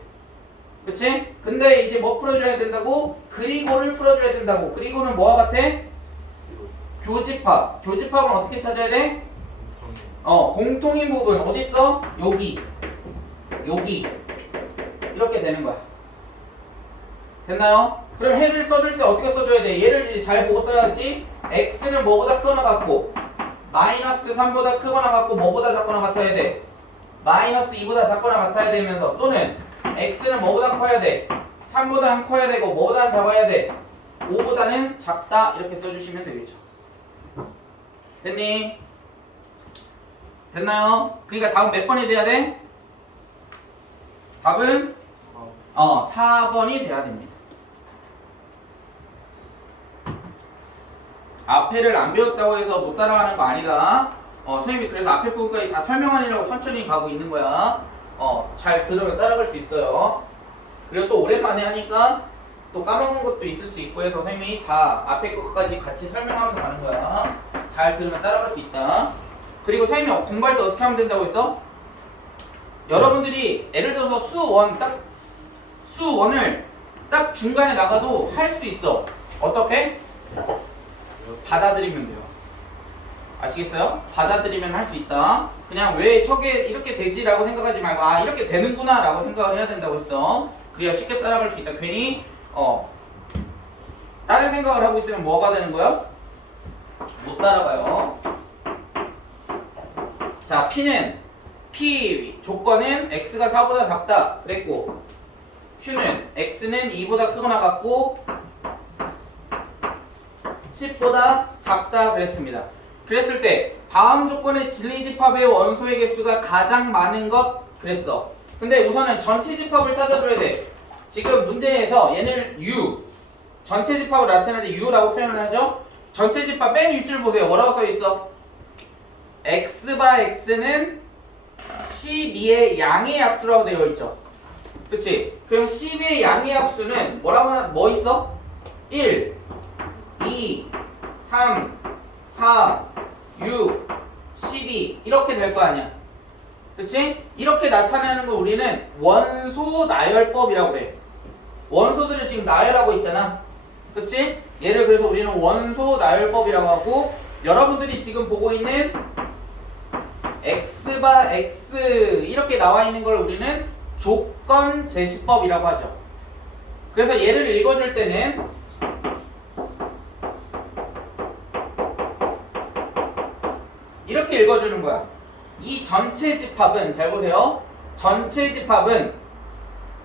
그치? 근데 이제 뭐 풀어줘야 된다고? 그리고를 풀어줘야 된다고. 그리고는 뭐와 같아? 교집합. 교집합은 어떻게 찾아야 돼? 공통인 부분 어딨어? 여기. 여기. 이렇게 되는 거야. 됐나요? 그럼 해를 써줄 때 어떻게 써줘야 돼? 얘를 이제 잘 보고 써야지. x는 뭐보다 크거나 같고 마이너스 3보다 크거나 같고 뭐보다 작거나 같아야 돼? 마이너스 2보다 작거나 같아야 되면서 또는 x는 뭐보다 커야 돼? 3보다는 커야 되고 뭐보다는 작아야 돼? 5보다는 작다 이렇게 써주시면 되겠죠. 됐니? 됐나요? 그러니까 다음 몇 번이 돼야 돼? 답은 4번이 돼야 됩니다. 앞에를 안 배웠다고 해서 못 따라가는 거 아니다. 선생님이 그래서 앞에 부분까지 다 설명하려고 천천히 가고 있는 거야. 잘 들으면 따라갈 수 있어요. 그리고 또 오랜만에 하니까 또 까먹는 것도 있을 수 있고 해서 선생님이 다 앞에 것까지 같이 설명하면서 가는 거야. 잘 들으면 따라갈 수 있다. 그리고 선생님이 공부할 때 어떻게 하면 된다고 했어? 여러분들이 예를 들어서 수 1을 딱 중간에 나가도 할 수 있어. 어떻게? 받아들이면 돼요. 아시겠어요? 받아들이면 할 수 있다. 그냥 왜 저게 이렇게 되지라고 생각하지 말고 아 이렇게 되는구나 라고 생각을 해야 된다고 했어. 그래야 쉽게 따라갈 수 있다. 괜히 다른 생각을 하고 있으면 뭐가 되는 거야? 못 따라가요. 자, P 조건은 X가 4보다 작다 그랬고 Q는 X는 2보다 크거나 같고 10보다 작다 그랬습니다. 그랬을 때 다음 조건의 진리집합의 원소의 개수가 가장 많은 것 그랬어. 근데 우선은 전체 집합을 찾아줘야 돼. 지금 문제에서 얘는 U 전체 집합을 나타낼 때 U라고 표현을 하죠. 전체 집합 맨 윗줄 보세요. 뭐라고 써있어? X바 X는 12의 양의 약수라고 되어 있죠. 그치? 그럼 12의 양의 약수는 뭐 있어? 1, 2, 3, 4, 6, 12 이렇게 될 거 아니야. 그치? 이렇게 나타내는 걸 우리는 원소 나열법이라고 그래. 원소들을 지금 나열하고 있잖아. 그치? 얘를 그래서 우리는 원소 나열법이라고 하고 여러분들이 지금 보고 있는 X바 X 이렇게 나와 있는 걸 우리는 조건 제시법이라고 하죠. 그래서 얘를 읽어줄 때는 이렇게 읽어주는 거야. 이 전체 집합은 잘 보세요. 전체 집합은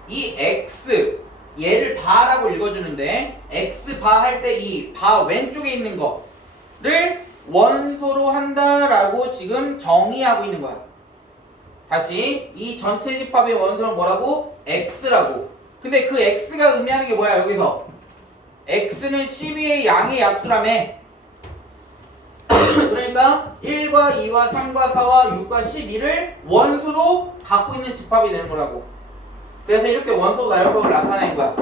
이 X 얘를 바라고 읽어주는데 X 바 할 때 이 바 왼쪽에 있는 거를 원소로 한다라고 지금 정의하고 있는 거야. 다시 이 전체 집합의 원소는 뭐라고? X라고. 근데 그 X가 의미하는 게 뭐야 여기서? X는 12의 양의 약수라며. 그러니까 1과 2와 3과 4와 6과 12를 원소로 갖고 있는 집합이 되는 거라고. 그래서 이렇게 원소 나열법을 나타낸 거야.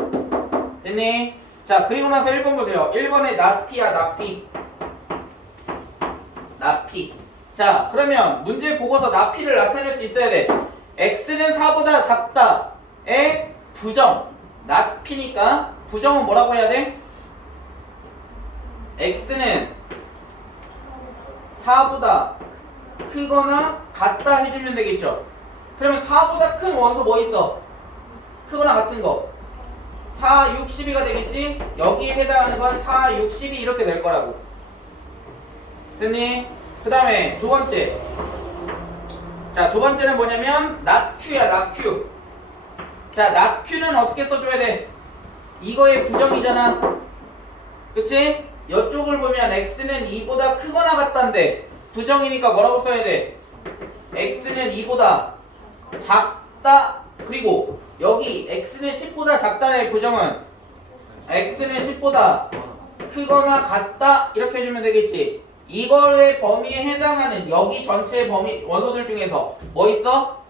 됐니? 자, 그리고 나서 1번 보세요. 1번에 낫피야, 낫피. 낫피. 자, 그러면 문제 보고서 낫피를 나타낼 수 있어야 돼. X는 4보다 작다의 부정. 낫피니까 부정은 뭐라고 해야 돼? X는 4보다 크거나 같다 해주면 되겠죠. 그러면 4보다 큰 원소 뭐 있어? 크거나 같은 거 4, 6, 12가 되겠지? 여기에 해당하는 건 4, 6, 12 이렇게 될 거라고. 됐니? 그 다음에 두 번째. 자, 두 번째는 뭐냐면 낫Q야, 낫Q. 자, 낫Q는 어떻게 써줘야 돼? 이거의 부정이잖아. 그치? 이쪽을 보면 X는 2보다 크거나 같다인데 부정이니까 뭐라고 써야 돼? X는 2보다 작다. 그리고 여기 X는 10보다 작다의 부정은 X는 10보다 크거나 같다 이렇게 해주면 되겠지. 이거의 범위에 해당하는 여기 전체 범위 원소들 중에서 뭐 있어?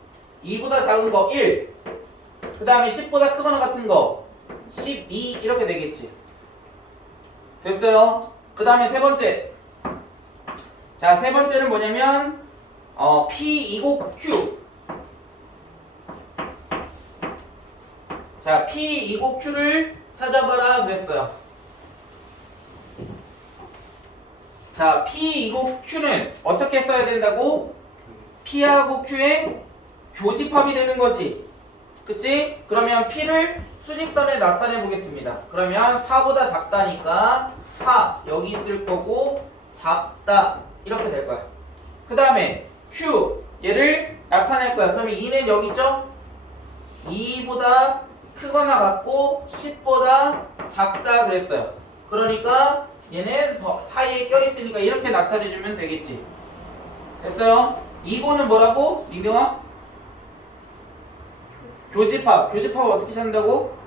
2보다 작은 거 1, 그 다음에 10보다 크거나 같은 거 12 이렇게 되겠지. 됐어요? 그 다음에 세 번째. 자, 세 번째는 뭐냐면 P 이곱 Q. 자, P 이곱 Q를 찾아봐라 그랬어요. 자, P 이곱 Q는 어떻게 써야 된다고? P하고 Q의 교집합이 되는 거지. 그치? 그러면 P를 수직선에 나타내 보겠습니다. 그러면 4보다 작다니까 4 여기 있을 거고 작다 이렇게 될 거야. 그 다음에 Q 얘를 나타낼 거야. 그러면 2는 여기 있죠? 2보다 크거나 같고 10보다 작다 그랬어요. 그러니까 얘는 사이에 껴있으니까 이렇게 나타내주면 되겠지. 됐어요? 이거는 뭐라고? 민경아? 교집합. 교집합을 어떻게 찾는다고?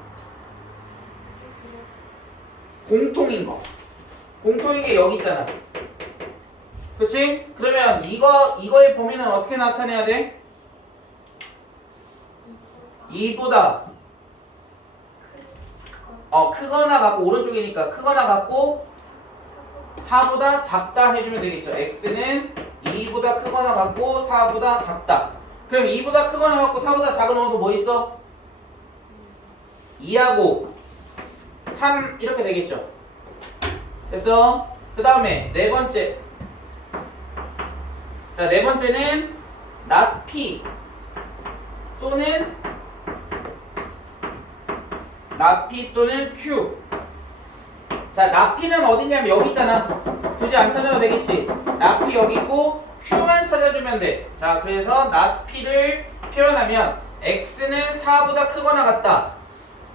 공통인 거. 공통인 게 여기 있잖아. 그치? 그러면 이거의 범위는 어떻게 나타내야 돼? 2보다 크거나 같고 오른쪽이니까 크거나 같고 4보다 작다 해주면 되겠죠. x는 2보다 크거나 같고 4보다 작다. 그럼 2보다 크거나 같고 4보다 작은 원소 뭐 있어? 2하고 3 이렇게 되겠죠. 됐어? 그 다음에 네 번째. 자, 네 번째는 not p 또는 not p 또는 q. 자, not p는 어디냐면 여기 있잖아. 굳이 안 찾아도 되겠지. not p 여기 있고 q만 찾아주면 돼. 자, 그래서 not p를 표현하면 x는 4보다 크거나 같다.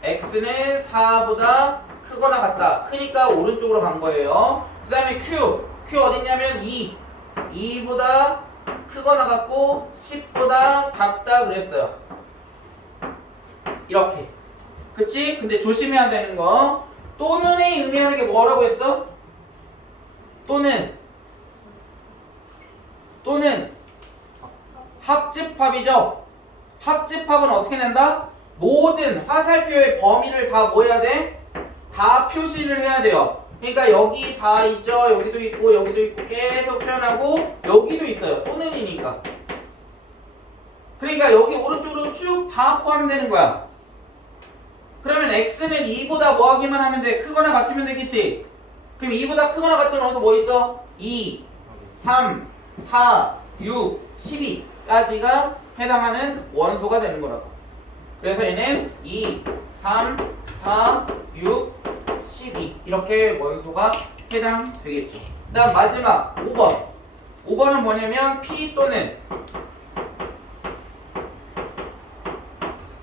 x는 4보다 크거나 같다. 크니까 오른쪽으로 간 거예요. 그 다음에 q 어딨냐면 2보다 크거나 같고 10보다 작다 그랬어요. 이렇게. 그치? 근데 조심해야 되는 거 또는이 의미하는 게 뭐라고 했어? 또는 합집합이죠. 합집합은 어떻게 낸다? 모든 화살표의 범위를 다 뭐 해야 돼? 다 표시를 해야 돼요. 그러니까 여기 다 있죠. 여기도 있고 여기도 있고 계속 표현하고 여기도 있어요. 또는이니까. 그러니까 여기 오른쪽으로 쭉 다 포함되는 거야. 그러면 x는 2보다 뭐 하기만 하면 돼? 크거나 같으면 되겠지? 그럼 2보다 크거나 같은 원소 뭐 있어? 2, 3, 4, 6, 12까지가 해당하는 원소가 되는 거라고. 그래서 얘는 2, 3, 4, 6, 12 이렇게 원소가 해당되겠죠. 그 다음 마지막 5번. 5번은 뭐냐면 P 또는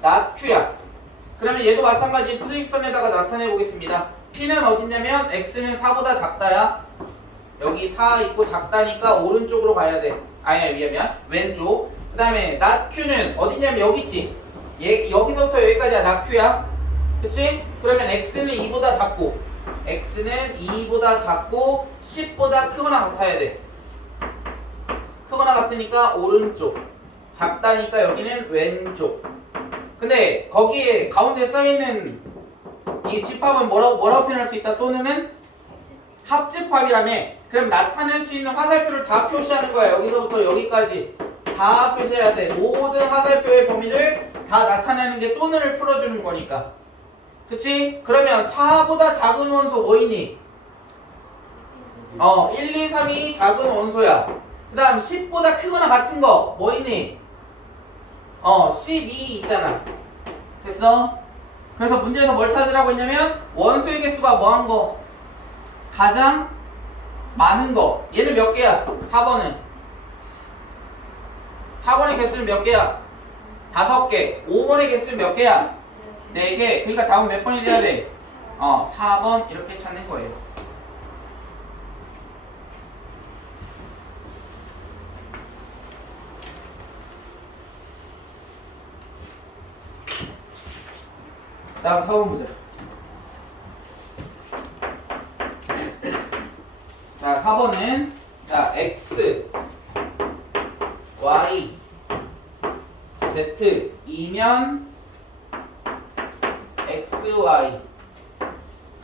not Q야. 그러면 얘도 마찬가지 수직선에다가 나타내 보겠습니다. P는 어딨냐면 X는 4보다 작다야. 여기 4 있고 작다니까 오른쪽으로 가야 돼. 아니야 미안 왼쪽. 그 다음에 not Q는 어딨냐면 여기 있지. 여기서부터 여기까지야 not Q야. 그치? 그러면 X는 2보다 작고 X는 2보다 작고 10보다 크거나 같아야 돼. 크거나 같으니까 오른쪽, 작다니까 여기는 왼쪽. 근데 거기에 가운데 써있는 이 집합은 뭐라고 표현할 수 있다? 또는 합집합이라며. 그럼 나타낼 수 있는 화살표를 다 표시하는 거야. 여기서부터 여기까지 다 표시해야 돼. 모든 화살표의 범위를 다 나타내는 게 또는을 풀어주는 거니까. 그치? 그러면 4보다 작은 원소 뭐 있니? 1, 2, 3이 작은 원소야. 그 다음 10보다 크거나 같은 거 뭐 있니? 12 있잖아. 됐어? 그래서 문제에서 뭘 찾으라고 했냐면 원소의 개수가 뭐한 거? 가장 많은 거. 얘는 몇 개야? 4번은 4번의 개수는 몇 개야? 5개. 5번의 개수는 몇 개야? 4개. 그러니까 다음 몇 번이 돼야 돼? 4번 이렇게 찾는 거예요. 다음 4번 보자. 자, 4번은 자, x, y, z 이면 xy,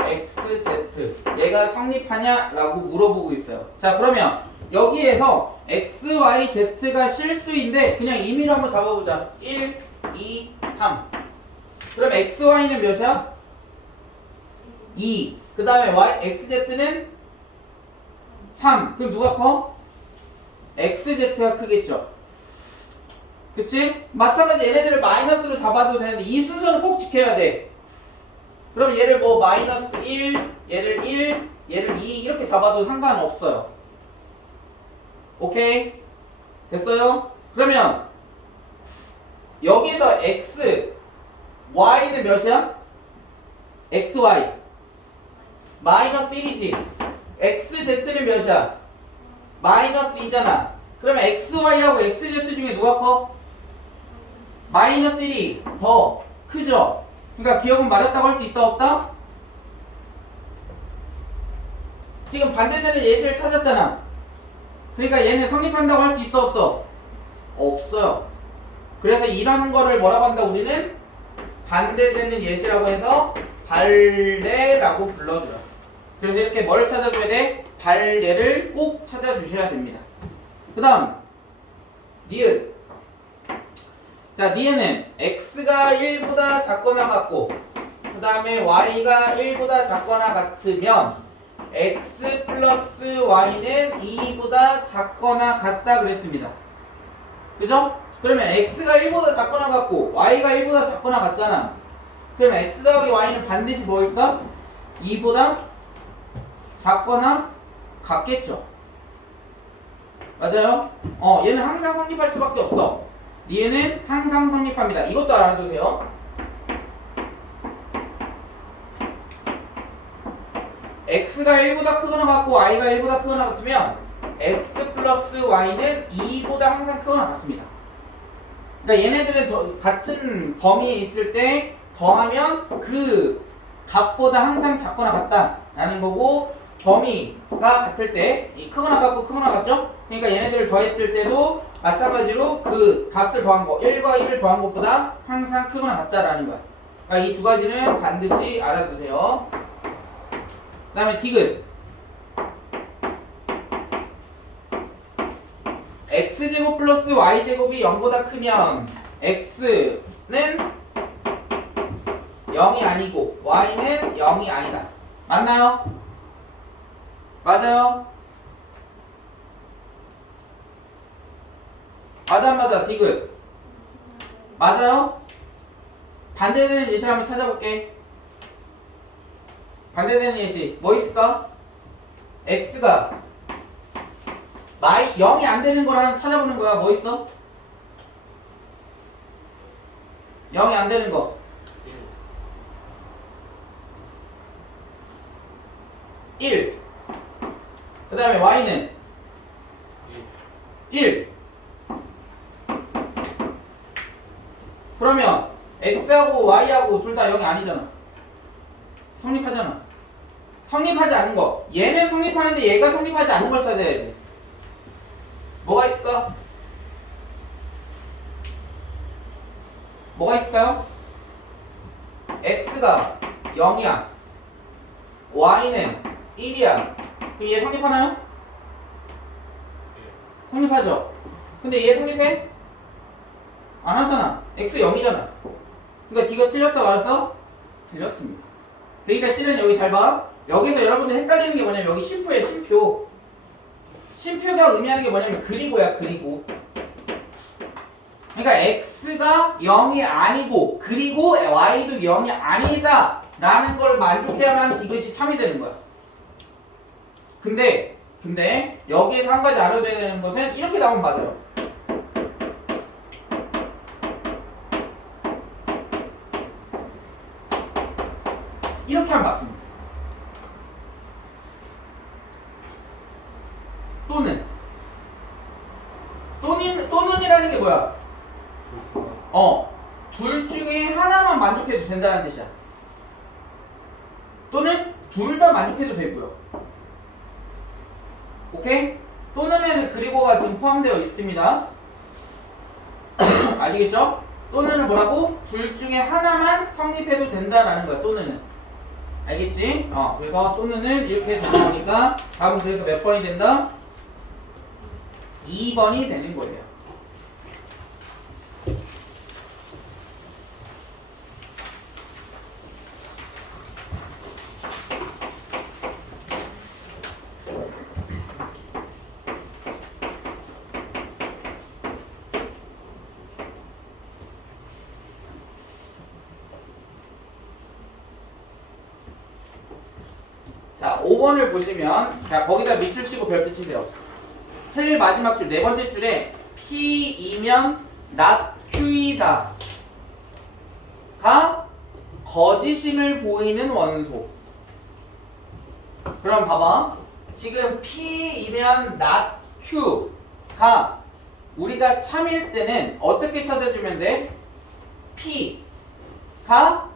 xz 얘가 성립하냐? 라고 물어보고 있어요. 자, 그러면 여기에서 x, y, z가 실수인데 그냥 임의로 한번 잡아보자. 1, 2, 3. 그럼 x, y는 몇이야? 2. 그 다음에 y, xz는 3. 그럼 누가 커? xz가 크겠죠. 그치? 마찬가지 얘네들을 마이너스로 잡아도 되는데 이 순서는 꼭 지켜야 돼. 그럼 얘를 뭐 마이너스 1, 얘를 1, 얘를 2 이렇게 잡아도 상관없어요. 오케이? 됐어요? 그러면 여기서 x, y는 몇이야? xy 마이너스 1이지. xz는 몇이야? 마이너스 2잖아. 그러면 xy하고 xz 중에 누가 커? 마이너스 1이 더 크죠? 그러니까 기억은 말했다고 할 수 있다 없다? 지금 반대되는 예시를 찾았잖아. 그러니까 얘는 성립한다고 할 수 있어 없어? 없어요. 그래서 이런 거를 뭐라고 한다 우리는? 반대되는 예시라고 해서 발례라고 불러줘요. 그래서 이렇게 뭘 찾아줘야 돼? 발례를 꼭 찾아주셔야 됩니다. 그 다음 니은. 자, 니은은 x가 1보다 작거나 같고 그 다음에 y가 1보다 작거나 같으면 x 플러스 y는 2보다 작거나 같다 그랬습니다. 그죠? 그러면 x가 1보다 작거나 같고 y가 1보다 작거나 같잖아. 그러면 x 더하기 y는 반드시 뭐일까? 2보다 작거나 같겠죠. 맞아요? 얘는 항상 성립할 수밖에 없어. 얘는 항상 성립합니다. 이것도 알아두세요. x가 1보다 크거나 같고 y가 1보다 크거나 같으면 x 플러스 y는 2보다 항상 크거나 같습니다. 그러니까 얘네들은 같은 범위에 있을 때 더하면 그 값보다 항상 작거나 같다라는 거고, 범위가 같을 때 이 크거나 같고 크거나 같죠? 그러니까 얘네들을 더했을 때도 마찬가지로 그 값을 더한 거 1과 1을 더한 것보다 항상 크거나 같다라는 거야. 그러니까 이 두 가지는 반드시 알아두세요. 그 다음에 디귿. x제곱 플러스 y제곱이 0보다 크면 x는 0이 아니고 y는 0이 아니다. 맞나요? 맞아요? 맞아 안 맞아? 디귿 맞아요? 반대되는 예시를 한번 찾아볼게. 반대되는 예시 뭐 있을까? x가 0이 안 되는 걸 하나 찾아보는 거야. 뭐 있어? 0이 안 되는 거 1. 그 다음에 y는 1. 그러면 x하고 y하고 둘 다 0이 아니잖아. 성립하잖아. 성립하지 않는 거. 얘는 성립하는데 얘가 성립하지 않는 걸 찾아야지. 뭐가 있을까? 뭐가 있을까요? x가 0이야. y는 1이야. 그럼 얘 성립하나요? 성립하죠. 근데 얘 성립해? 안 하잖아. x 0이잖아. 그러니까 D가 틀렸어 말았어? 틀렸습니다. 그러니까 실은 여기 잘 봐. 여기서 여러분들 헷갈리는 게 뭐냐면 여기 심표에 심표. 심표가 의미하는 게 뭐냐면 그리고야, 그리고. 그러니까 x가 0이 아니고 그리고 y도 0이 아니다 라는 걸 만족해야만 디귿이 참이 되는 거야. 근데 여기에서 한 가지 알아둬야 되는 것은 이렇게 나오면 맞아요. 이렇게 하면 맞습니다. 또는이라는 게 뭐야? 둘 중에 하나만 만족해도 된다는 뜻이야. 또는 둘 다 만족해도 되고요. 오케이? 또는에는 그리고가 지금 포함되어 있습니다. 아시겠죠? 또는은 뭐라고? 둘 중에 하나만 성립해도 된다라는 거야. 또는은. 알겠지? 그래서 또는은 이렇게 되는 거니까 답은 그래서 몇 번이 된다? 2번이 되는 거예요. 자, 5번을 보시면 자, 거기다 밑줄 치고 별표 치세요. 제일 마지막 줄, 네 번째 줄에 P이면 not Q이다 가 거짓임을 보이는 원소. 그럼 봐봐. 지금 P이면 not Q가 우리가 참일 때는 어떻게 찾아주면 돼? P가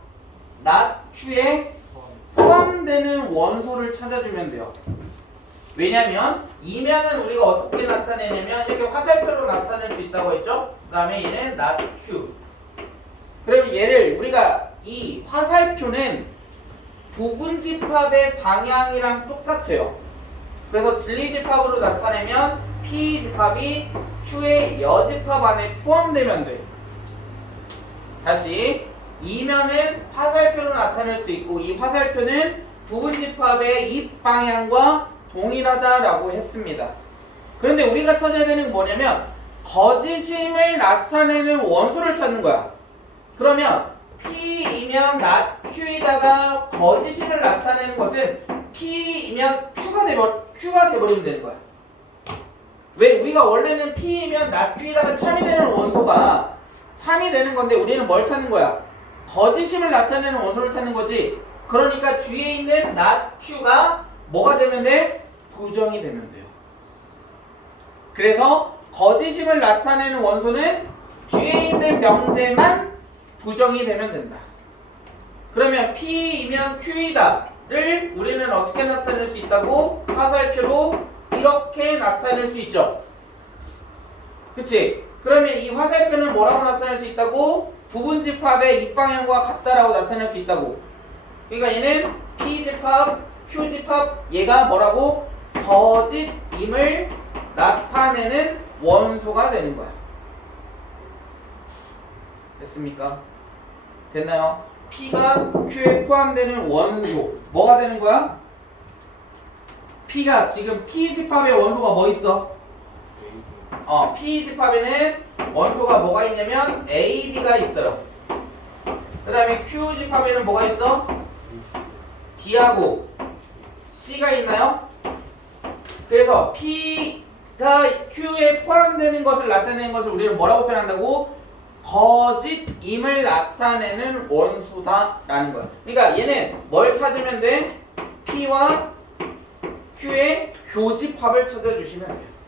not Q에 포함되는 원소를 찾아주면 돼요. 왜냐면 이면은 우리가 어떻게 나타내냐면 이렇게 화살표로 나타낼 수 있다고 했죠? 그 다음에 얘는 not Q. 그럼 얘를 우리가 이 화살표는 부분집합의 방향이랑 똑같아요. 그래서 진리집합으로 나타내면 P집합이 Q의 여집합 안에 포함되면 돼. 다시 이면은 화살표로 나타낼 수 있고 이 화살표는 부분집합의 입 방향과 동일하다라고 했습니다. 그런데 우리가 찾아야 되는 건 뭐냐면 거짓임을 나타내는 원소를 찾는 거야. 그러면 P이면 not Q이다가 거짓임을 나타내는 것은 P이면 Q가 돼버리면 되는 거야. 왜? 우리가 원래는 P이면 not Q이다가 참이 되는 원소가 참이 되는 건데 우리는 뭘 찾는 거야? 거짓임을 나타내는 원소를 찾는 거지. 그러니까 뒤에 있는 not Q가 뭐가 되면 돼? 부정이 되면 돼요. 그래서 거짓임을 나타내는 원소는 뒤에 있는 명제만 부정이 되면 된다. 그러면 P이면 Q이다를 우리는 어떻게 나타낼 수 있다고? 화살표로 이렇게 나타낼 수 있죠. 그치? 그러면 이 화살표는 뭐라고 나타낼 수 있다고? 부분집합의 입방향과 같다라고 나타낼 수 있다고. 그러니까 얘는 P집합, Q집합, 얘가 뭐라고? 거짓임을 나타내는 원소가 되는 거야. 됐습니까? 됐나요? P가 Q에 포함되는 원소. 뭐가 되는 거야? P가 지금 P집합의 원소가 뭐 있어? P집합에는 원소가 뭐가 있냐면 A, B가 있어요. 그 다음에 Q집합에는 뭐가 있어? B하고 C가 있나요? 그래서 P가 Q에 포함되는 것을 나타내는 것을 우리는 뭐라고 표현한다고? 거짓임을 나타내는 원소다라는 거야. 그러니까 얘는 뭘 찾으면 돼? P와 Q의 교집합을 찾아주시면 돼요.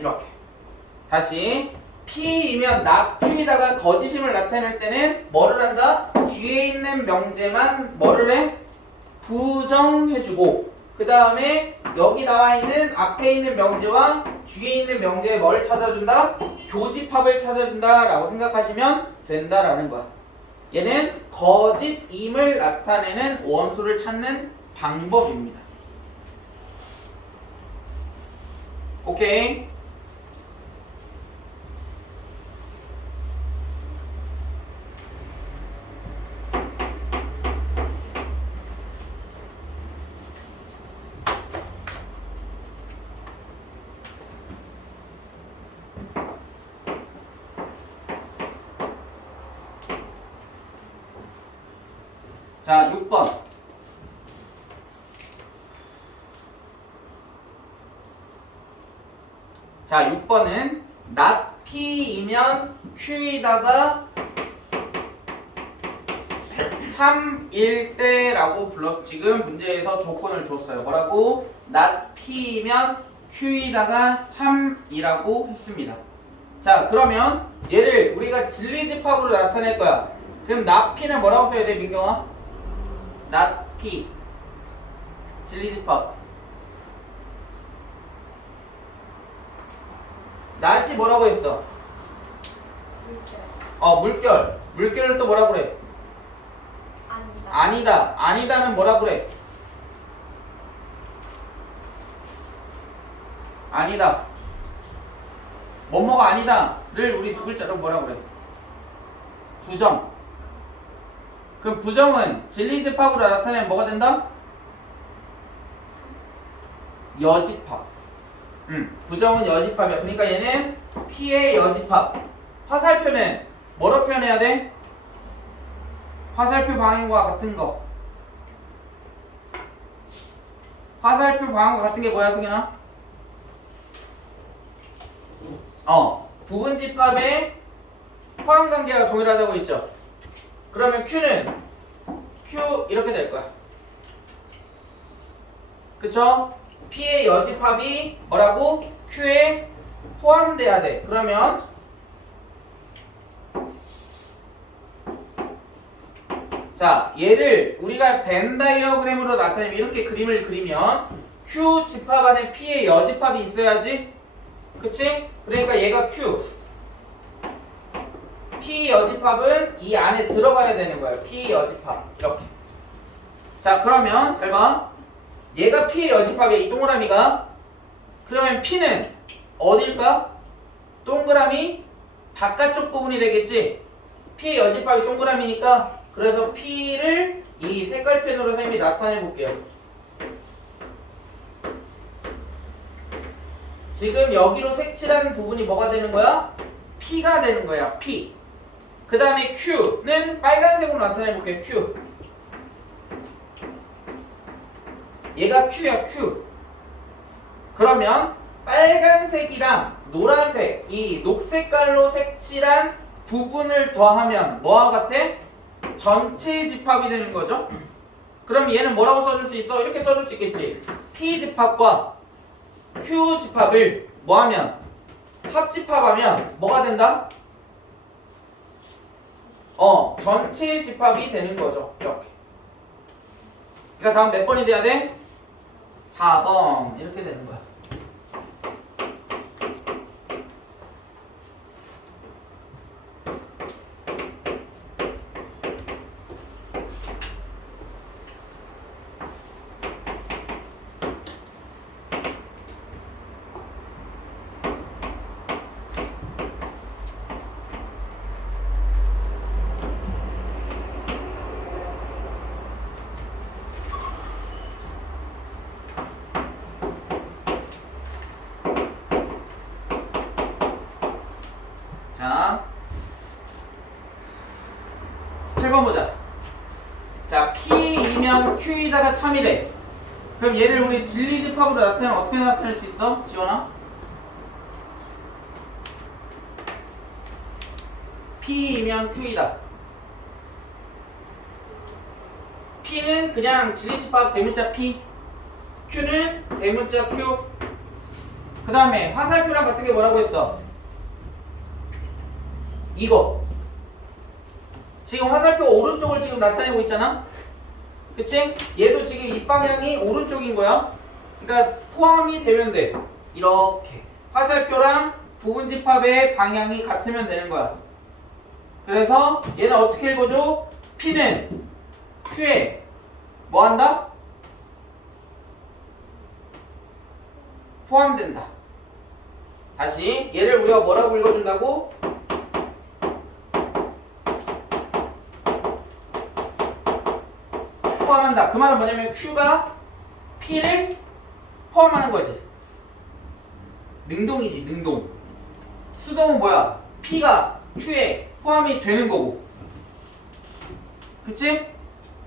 이렇게. 다시 P이면 not Q이다가 거짓임을 나타낼 때는 뭐를 한다? 뒤에 있는 명제만 뭐를 해? 부정해주고 그 다음에 여기 나와 있는 앞에 있는 명제와 뒤에 있는 명제에 뭘 찾아준다? 교집합을 찾아준다 라고 생각하시면 된다라는 거야. 얘는 거짓임을 나타내는 원소를 찾는 방법입니다. 오케이? 자, 6번. 자, 6번은 not P이면 Q이다가 참일 때라고 불러서 지금 문제에서 조건을 줬어요. 뭐라고? not P이면 Q이다가 참이라고 했습니다. 자, 그러면 얘를 우리가 진리집합으로 나타낼 거야. 그럼 not P는 뭐라고 써야 돼, 민경아? not P 진리집합. not이 뭐라고 했어? 물결. 물결을 또 뭐라고 그래? 아니다. 아니다는 뭐라고 그래? 아니다. 뭐뭐가 아니다를 우리 두 글자로 뭐라고 그래? 부정. 그럼 부정은 진리집합으로 나타내면 뭐가 된다? 여집합. 부정은 여집합이야. 그러니까 얘는 P의 여집합. 화살표는 뭐로 표현해야 돼? 화살표 방향과 같은 거. 화살표 방향과 같은 게 뭐야, 승현아? 부분집합의 포함관계가 동일하다고 했죠. 그러면 Q는 Q 이렇게 될 거야. 그쵸? P의 여집합이 뭐라고? Q에 포함돼야 돼. 그러면 자, 얘를 우리가 벤 다이어그램으로 나타내면 이렇게 그림을 그리면 Q 집합 안에 P의 여집합이 있어야지. 그치? 그러니까 얘가 Q. P 여집합은 이 안에 들어가야 되는 거예요. P 여집합. 이렇게. 자, 그러면 잘 봐. 얘가 P의 여집합이야, 이 동그라미가. 그러면 P는 어딜까? 동그라미 바깥쪽 부분이 되겠지? P의 여집합이 동그라미니까 그래서 P를 이 색깔펜으로 선생님이 나타내 볼게요. 지금 여기로 색칠한 부분이 뭐가 되는 거야? P가 되는 거야. P. 그 다음에 Q는 빨간색으로 나타내 볼게요. Q. 얘가 Q야, Q. 그러면 빨간색이랑 노란색, 이 녹색깔로 색칠한 부분을 더하면 뭐와 같아? 전체 집합이 되는 거죠. 그럼 얘는 뭐라고 써줄 수 있어? 이렇게 써줄 수 있겠지. P 집합과 Q 집합을 뭐하면? 합집합하면 뭐가 된다? 전체 집합이 되는 거죠. 이렇게. 그러니까 다음 몇 번이 돼야 돼? 4번 이렇게 되는 거야. 자, 7번 보자. 자, P이면 Q이다가 참이래. 그럼 얘를 우리 진리집합으로 나타내면 어떻게 나타낼 수 있어? 지원아? P이면 Q이다. P는 그냥 진리집합 대문자 P, Q는 대문자 Q. 그 다음에 화살표랑 같은 게 뭐라고 했어? 이거. 지금 화살표 오른쪽을 지금 나타내고 있잖아? 그치? 얘도 지금 이 방향이 오른쪽인 거야. 그러니까 포함이 되면 돼. 이렇게. 화살표랑 부분집합의 방향이 같으면 되는 거야. 그래서 얘는 어떻게 읽어줘? P는 Q에 뭐 한다? 포함된다. 다시 얘를 우리가 뭐라고 읽어준다고? 포함한다. 그 말은 뭐냐면 Q가 P를 포함하는 거지. 능동이지, 능동. 수동은 뭐야? P가 Q에 포함이 되는 거고. 그치?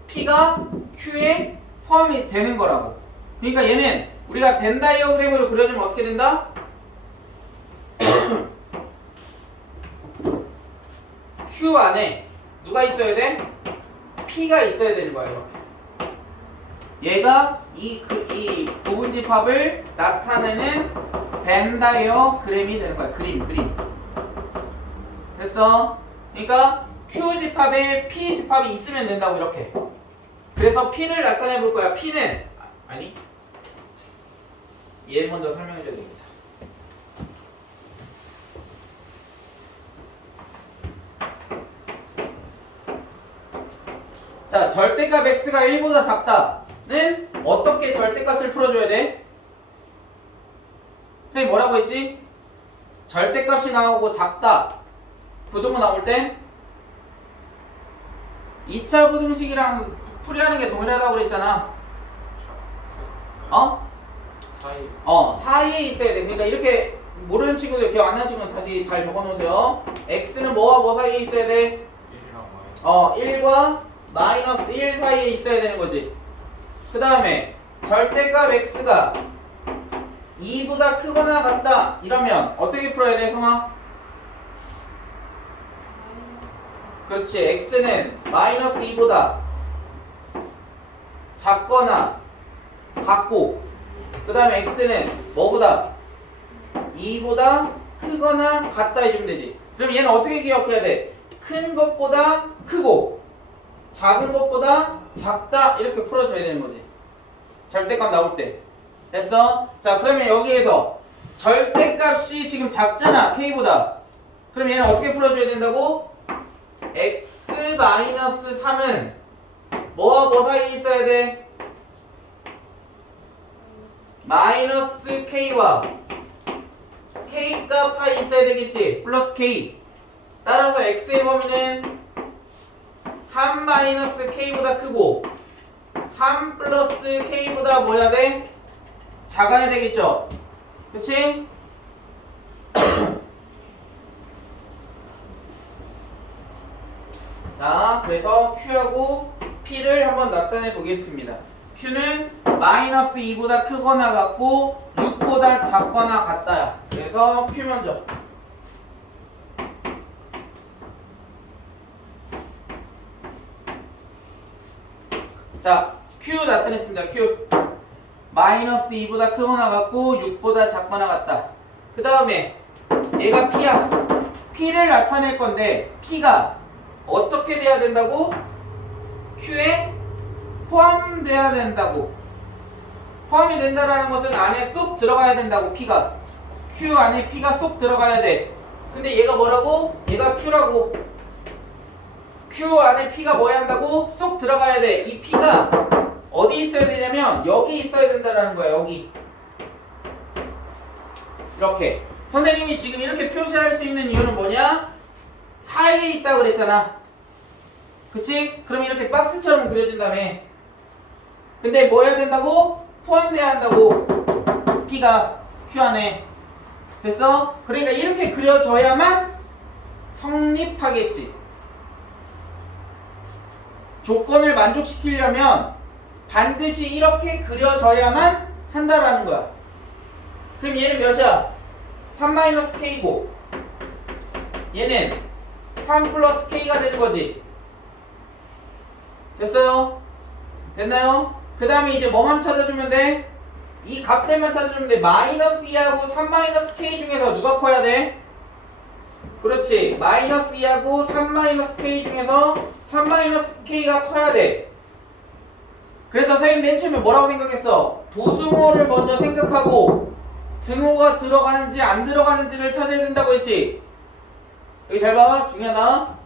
P가 Q에 포함이 되는 거라고. 그러니까 얘는 우리가 벤 다이어그램으로 그려주면 어떻게 된다? Q 안에 누가 있어야 돼? P가 있어야 되는 거야, 이렇게. 얘가 이 부분집합을 나타내는 벤 다이어그램이 되는 거야. 그림. 됐어? 그러니까 Q집합에 P집합이 있으면 된다고, 이렇게. 그래서 P를 나타내 볼 거야. P는 아니 얘 먼저 설명해 줘야 되겠다. 자, 절대값 x가 1보다 작다는 어떻게 절대값을 풀어줘야 돼? 선생님 뭐라고 했지? 절대값이 나오고 작다 부등호 나올 땐 2차 부등식이랑 풀이하는 게 동일하다고 그랬잖아. 사이에 있어야 돼. 그러니까 이렇게 모르는 친구들, 기억 안 나는 친구들 다시 잘 적어놓으세요. x는 뭐와 뭐 사이에 있어야 돼? 1과 마이너스 1 사이에 있어야 되는 거지. 그 다음에 절대값 x가 2보다 크거나 같다 이러면 어떻게 풀어야 돼, 성아? 그렇지. x는 마이너스 2보다 작거나 같고, 그 다음에 x는 뭐보다? 2보다 크거나 같다 해주면 되지. 그럼 얘는 어떻게 기억해야 돼? 큰 것보다 크고 작은 것보다 작다 이렇게 풀어줘야 되는 거지. 절대값 나올 때. 됐어? 자, 그러면 여기에서 절대값이 지금 작잖아, k보다. 그럼 얘는 어떻게 풀어줘야 된다고? x-3은 뭐와 뭐 사이에 있어야 돼? 마이너스 k와 k 값 사이에 있어야 되겠지. 플러스 k. 따라서 x의 범위는 3-k보다 크고 3 플러스 k보다 뭐야 돼? 작아야 되겠죠? 그치? 자, 그래서 Q하고 P를 한번 나타내 보겠습니다. Q는 마이너스 2보다 크거나 같고 6보다 작거나 같다야. 그래서 Q 먼저. 자, Q 나타냈습니다. Q. 마이너스 2보다 크거나 같고 6보다 작거나 같다. 그 다음에 얘가 P야. P를 나타낼 건데 P가 어떻게 돼야 된다고? Q에 포함돼야 된다고. 포함이 된다라는 것은 안에 쏙 들어가야 된다고. P가 Q 안에 P가 쏙 들어가야 돼. 근데 얘가 뭐라고? 얘가 Q라고. Q 안에 P가 뭐 해야 한다고? 쏙 들어가야 돼. 이 P가 어디 있어야 되냐면 여기 있어야 된다라는 거야. 여기. 이렇게. 선생님이 지금 이렇게 표시할 수 있는 이유는 뭐냐? 사이에 있다고 그랬잖아. 그치? 그럼 이렇게 박스처럼 그려진다며. 근데 뭐 해야 된다고? 포함돼야 한다고. P가 Q 안에. 됐어? 그러니까 이렇게 그려져야만 성립하겠지. 조건을 만족시키려면 반드시 이렇게 그려져야만 한다라는 거야. 그럼 얘는 몇이야? 3-k고 얘는 3 플러스 k가 되는 거지. 됐어요? 됐나요? 그 다음에 이제 뭐만 찾아주면 돼? 이 값들만 찾아주면 돼. 마이너스 2하고 3-k 중에서 누가 커야 돼? 그렇지. 마이너스 2하고 3-k 중에서 3-k가 커야 돼. 그래서 선생님 맨 처음에 뭐라고 생각했어? 부등호를 먼저 생각하고 등호가 들어가는지 안 들어가는지를 찾아야 된다고 했지. 여기 잘 봐. 중요하다.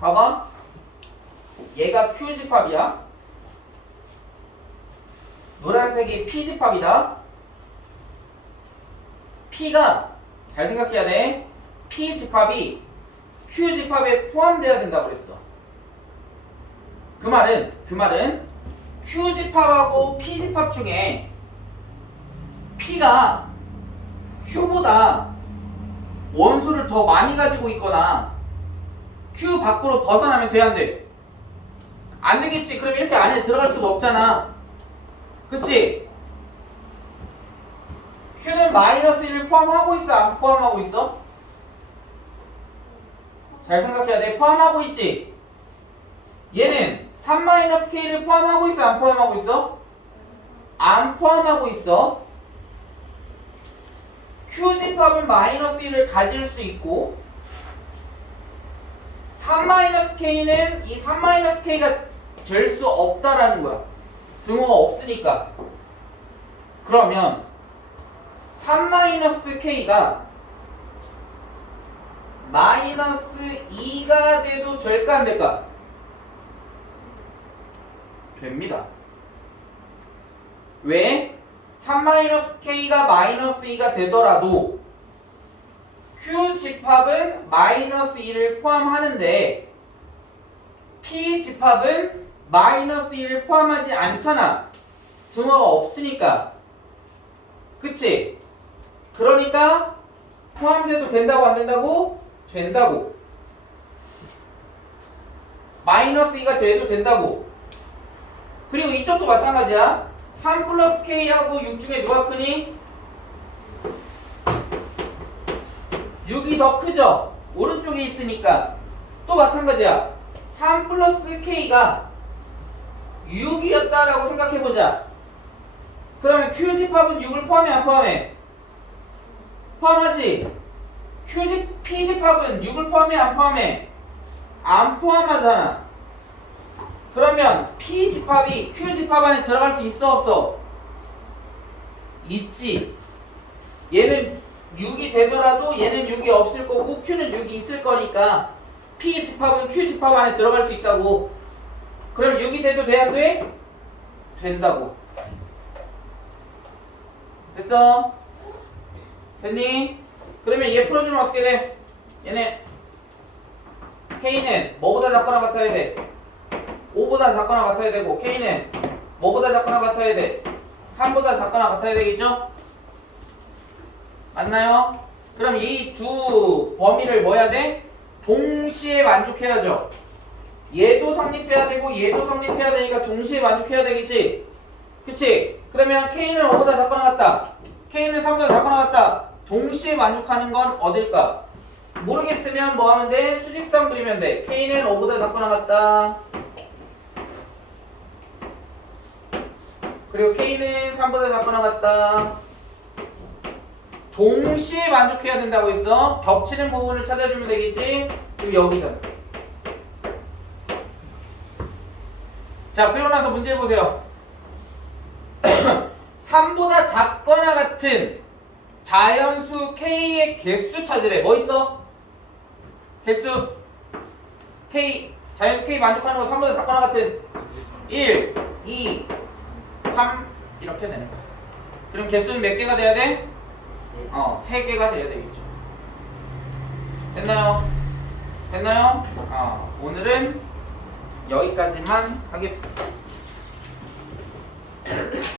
봐봐. 얘가 Q집합이야. 노란색이 P집합이다. P가 잘 생각해야 돼. P집합이 Q집합에 포함돼야 된다고 그랬어. 그 말은 Q집합하고 P집합 중에 P가 Q보다 원소를 더 많이 가지고 있거나 Q 밖으로 벗어나면 돼, 안 돼? 안 되겠지. 그럼 이렇게 안에 들어갈 수가 없잖아. 그치? Q는 마이너스 1을 포함하고 있어? 안 포함하고 있어? 잘 생각해야 돼. 포함하고 있지? 얘는 3-k를 포함하고 있어? 안 포함하고 있어? 안 포함하고 있어. Q집합은 마이너스 1을 가질 수 있고 3-k는 이 3-k가 될 수 없다라는 거야. 등호가 없으니까. 그러면 3-k가 마이너스 2가 돼도 될까 안 될까? 됩니다. 왜? 3-k가 마이너스 2가 되더라도 Q집합은 마이너스 2를 포함하는데 P집합은 마이너스 2를 포함하지 않잖아. 등호가 없으니까. 그치? 그러니까 포함돼도 된다고 안 된다고? 된다고. 마이너스 2가 돼도 된다고. 그리고 이쪽도 마찬가지야. 3 플러스 K하고 6 중에 누가 크니? 6이 더 크죠? 오른쪽에 있으니까. 또 마찬가지야. 3 플러스 K가 6이었다라고 생각해보자. 그러면 Q집합은 6을 포함해 안 포함해? 포함하지? P집합은 6을 포함해 안 포함해? 안 포함하잖아. 그러면 P집합이 Q집합 안에 들어갈 수 있어 없어? 있지. 얘는 6이 되더라도 얘는 6이 없을 거고 Q는 6이 있을 거니까 P집합은 Q집합 안에 들어갈 수 있다고. 그럼 6이 돼도 돼 안 돼? 된다고. 됐어? 됐니? 그러면 얘 풀어주면 어떻게 돼? 얘네 K는 뭐보다 작거나 같아야 돼? 5보다 작거나 같아야 되고 K는 뭐보다 작거나 같아야 돼? 3보다 작거나 같아야 되겠죠? 맞나요? 그럼 이 두 범위를 뭐 해야 돼? 동시에 만족해야죠. 얘도 성립해야 되고 얘도 성립해야 되니까 동시에 만족해야 되겠지? 그치? 그러면 K는 5보다 작거나 같다. K는 3보다 작거나 같다. 동시에 만족하는 건 어딜까? 모르겠으면 뭐 하면 돼? 수직선 그리면 돼. K는 5보다 작거나 같다. 그리고 K는 3보다 작거나 같다. 동시에 만족해야 된다고 했어. 겹치는 부분을 찾아주면 되겠지? 지금 여기잖아. 자, 그러고 나서 문제를 보세요. 3보다 작거나 같은 자연수 K의 개수 찾으래. 뭐 있어? 개수 K, 자연수 K 만족하는 거 3보다 작거나 같은 1, 2, 3 이렇게 되는 거야. 그럼 개수는 몇 개가 돼야 돼? 3개가 돼야 되겠죠. 됐나요? 됐나요? 오늘은 여기까지만 하겠습니다.